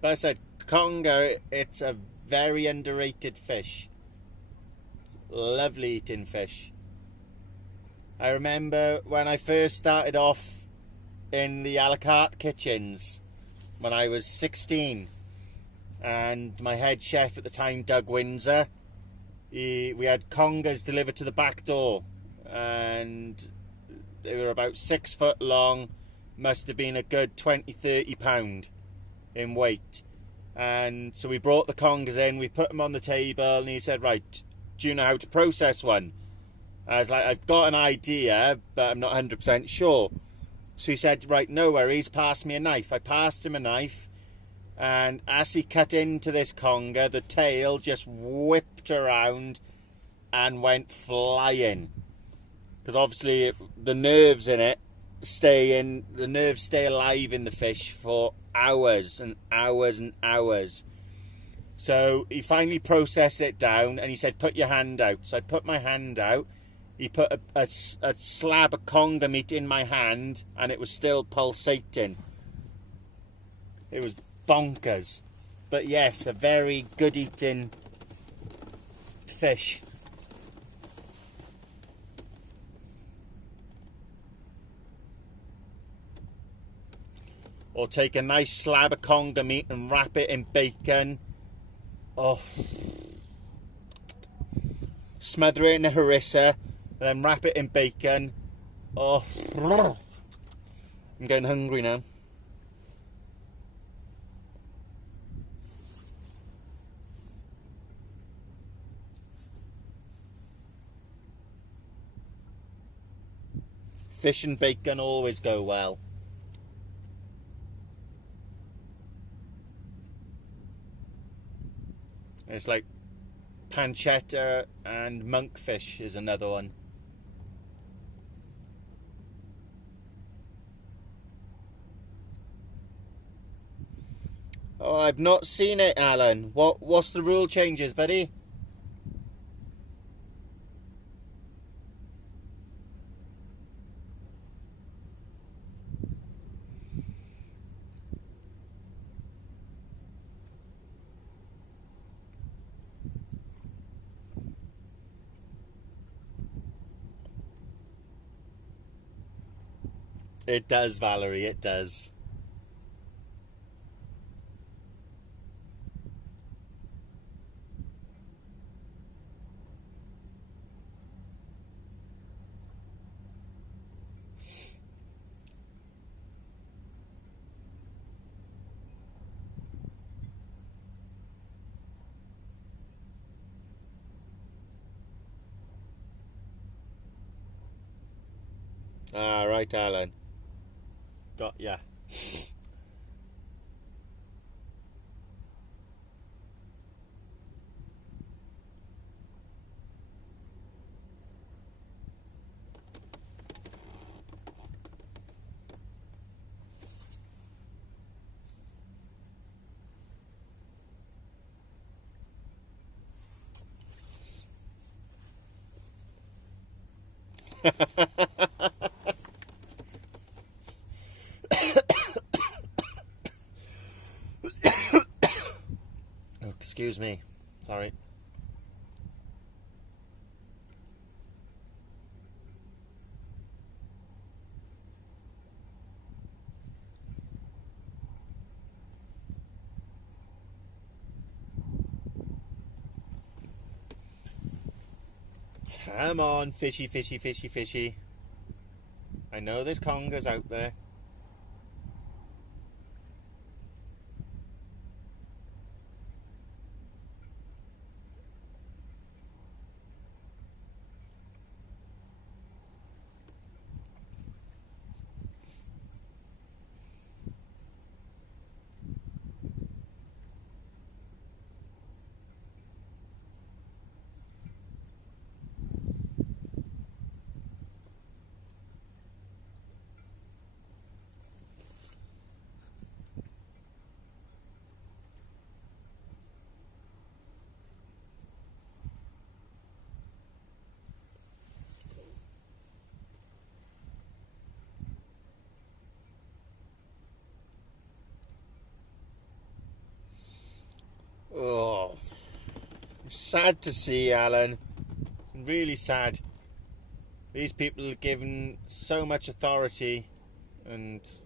But I said, conga, it's a very underrated fish. Lovely eating fish. I remember when I first started off in the a la carte kitchens when I was 16, and my head chef at the time, Doug Windsor, we had congas delivered to the back door, and they were about 6 foot long, must have been a good 20-30 pound in weight. And so we brought the congers in, we put them on the table, and he said, right, do you know how to process one? I was like, I've got an idea, but I'm not 100% sure. So he said, right, no worries, pass me a knife. I passed him a knife, and as he cut into this conger, the tail just whipped around and went flying. Because obviously the nerves in it the nerves stay alive in the fish for hours and hours and hours. So he finally processed it down, and he said, put your hand out. So I put my hand out. He put a slab of conger meat in my hand, and it was still pulsating. It was bonkers. But yes, a very good eating fish. Or take a nice slab of conger meat and wrap it in bacon. Oh. Smother it in a harissa, and then wrap it in bacon. Oh. I'm getting hungry now. Fish and bacon always go well. It's like pancetta and monkfish is another one. Oh, I've not seen it, Alan. What's the rule changes, buddy? It does, Valerie, it does. Ah, right, Alan. Got ya. Oh, excuse me. Sorry. Come on, fishy, fishy, fishy, fishy. I know there's congers out there. Oh, sad to see, Alan. Really sad. These people are given so much authority, and it's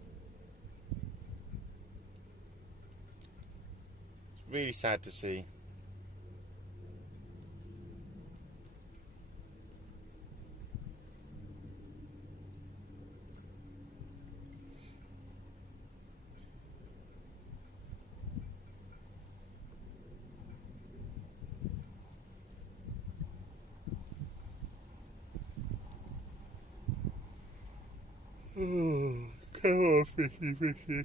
really sad to see. Oh, come on, fishy, fishy.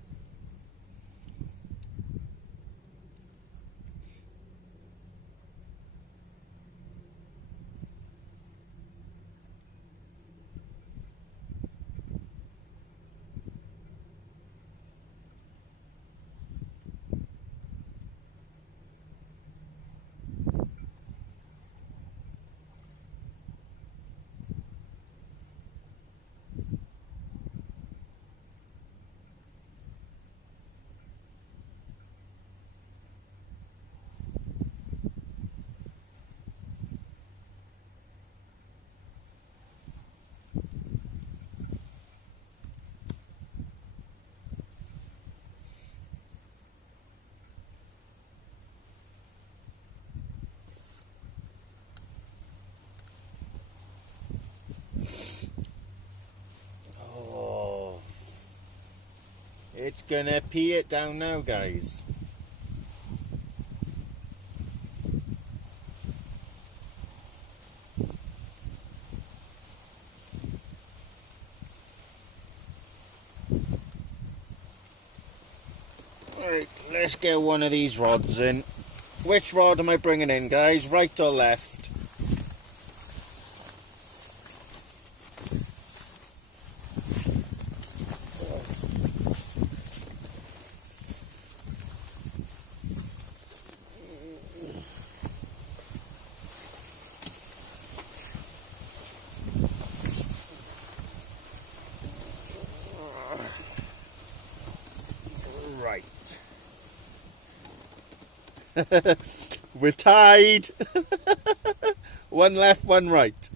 Oh, it's gonna pee it down now, guys. Right, let's get one of these rods in. Which rod am I bringing in, guys? Right or left? Right. We're tied. One left, one right.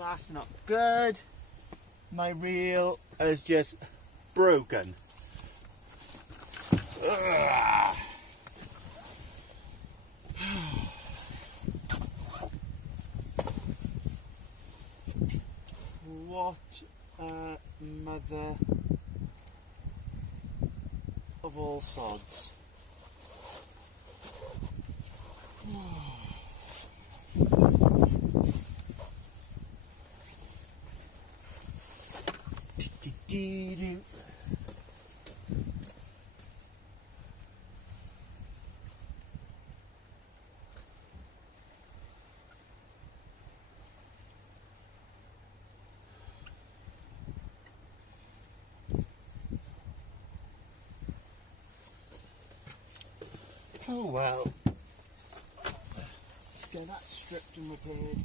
That's not good. My reel is just broken. Ugh. What a mother of all sods. Oh well, let's get that stripped and repaired.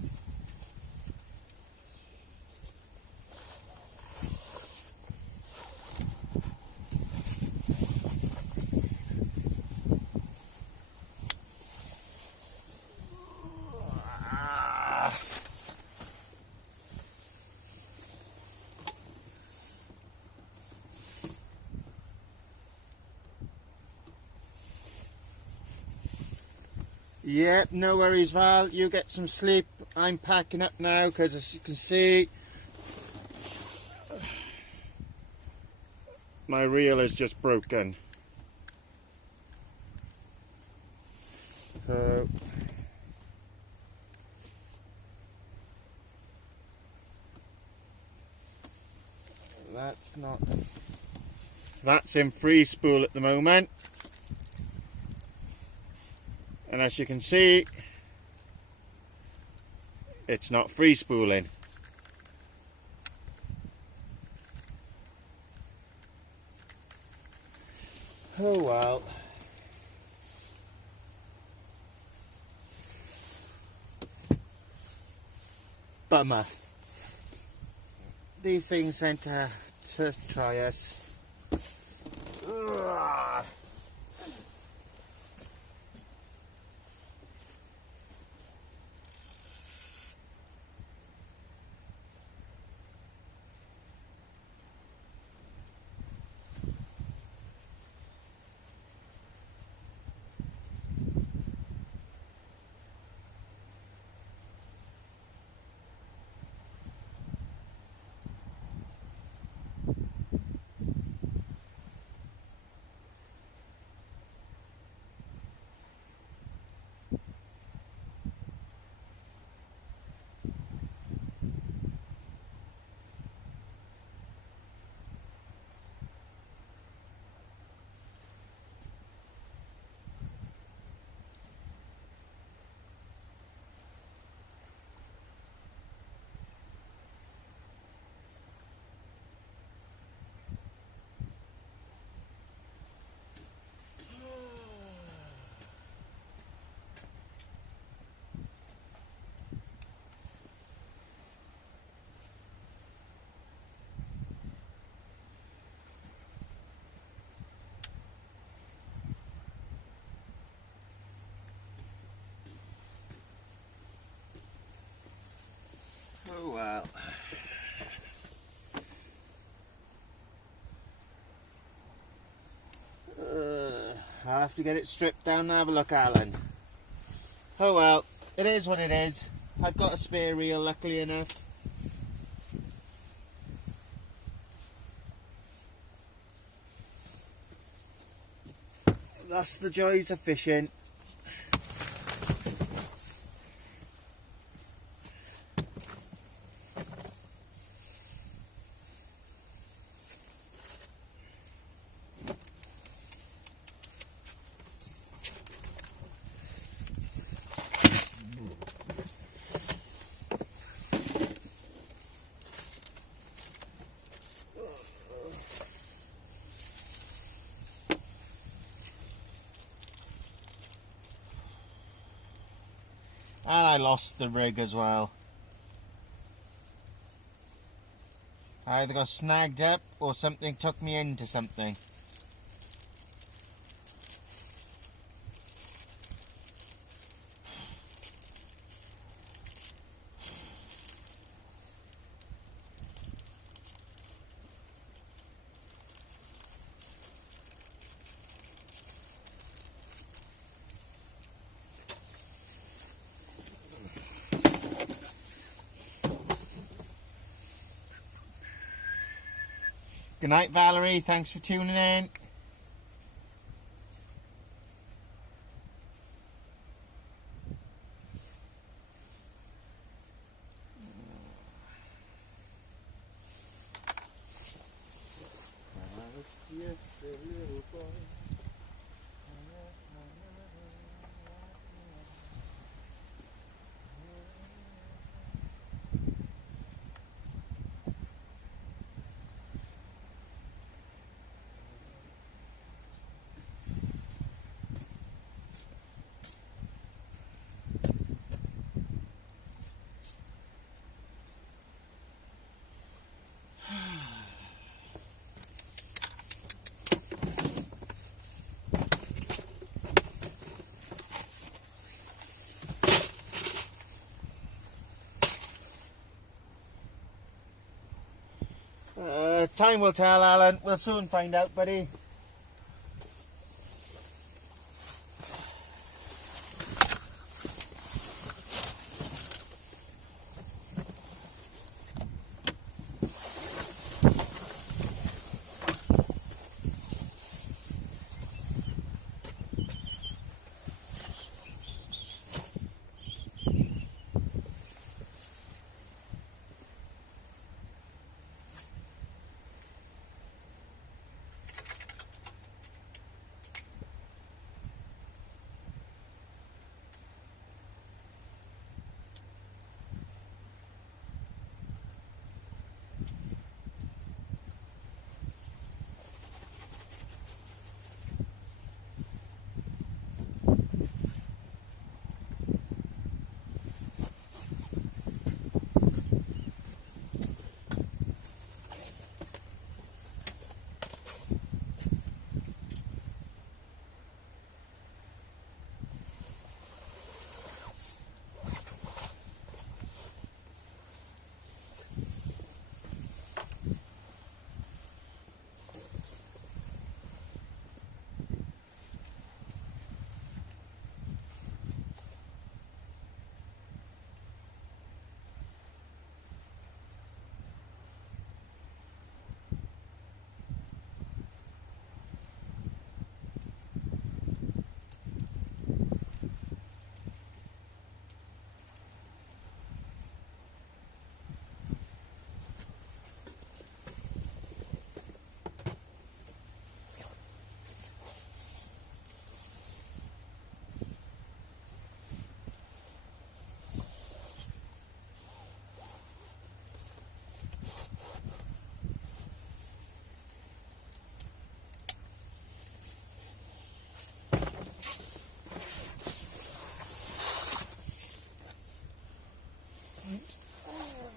Yep, no worries, Val. You get some sleep. I'm packing up now because, as you can see, my reel is just broken. So that's in free spool at the moment. And as you can see, it's not free spooling. Oh well. Bummer. These things tend to try us. Ugh. Oh well. I'll have to get it stripped down and have a look, Alan. Oh well, it is what it is. I've got a spare reel, luckily enough. That's the joys of fishing. And I lost the rig as well. I either got snagged up or something took me into something. Good night, Valerie. Thanks for tuning in. Time will tell, Alan. We'll soon find out, buddy.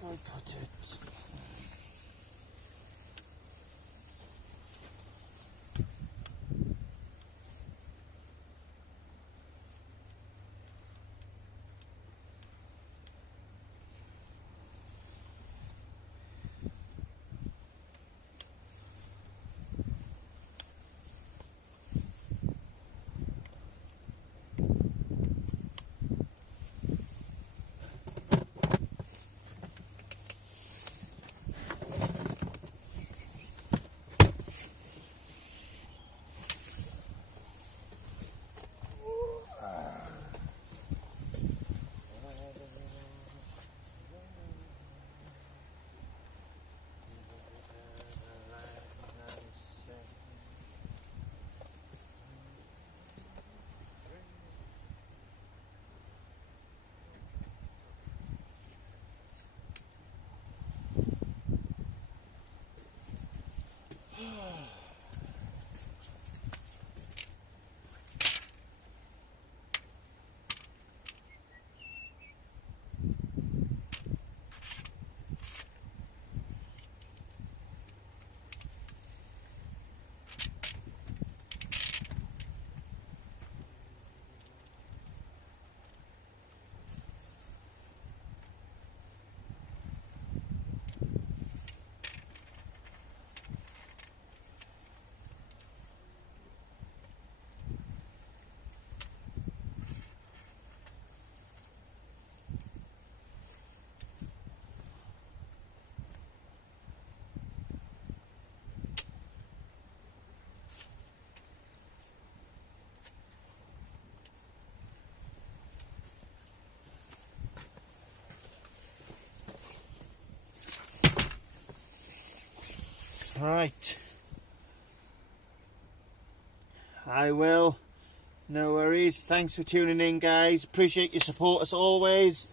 Got it. Right. I will. No worries. Thanks for tuning in, guys. Appreciate your support as always.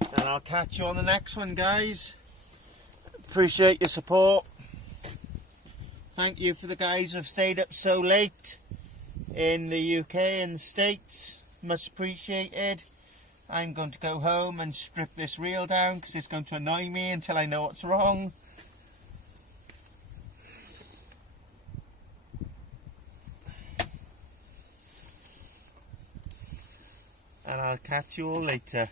And I'll catch you on the next one, guys. Appreciate your support. Thank you for the guys who have stayed up so late in the UK and the States. Much appreciated. I'm going to go home and strip this reel down because it's going to annoy me until I know what's wrong. And I'll catch you all later.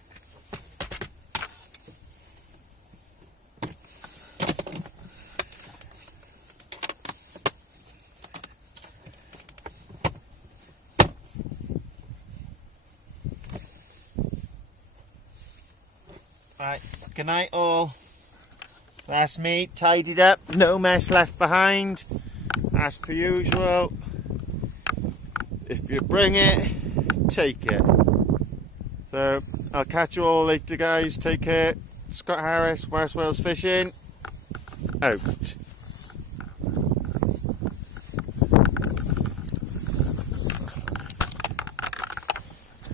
Right, good night all. That's me, tidied up, no mess left behind, as per usual. If you bring it, take it. So, I'll catch you all later, guys. Take care. Scott Harris, West Wales Fishing, out.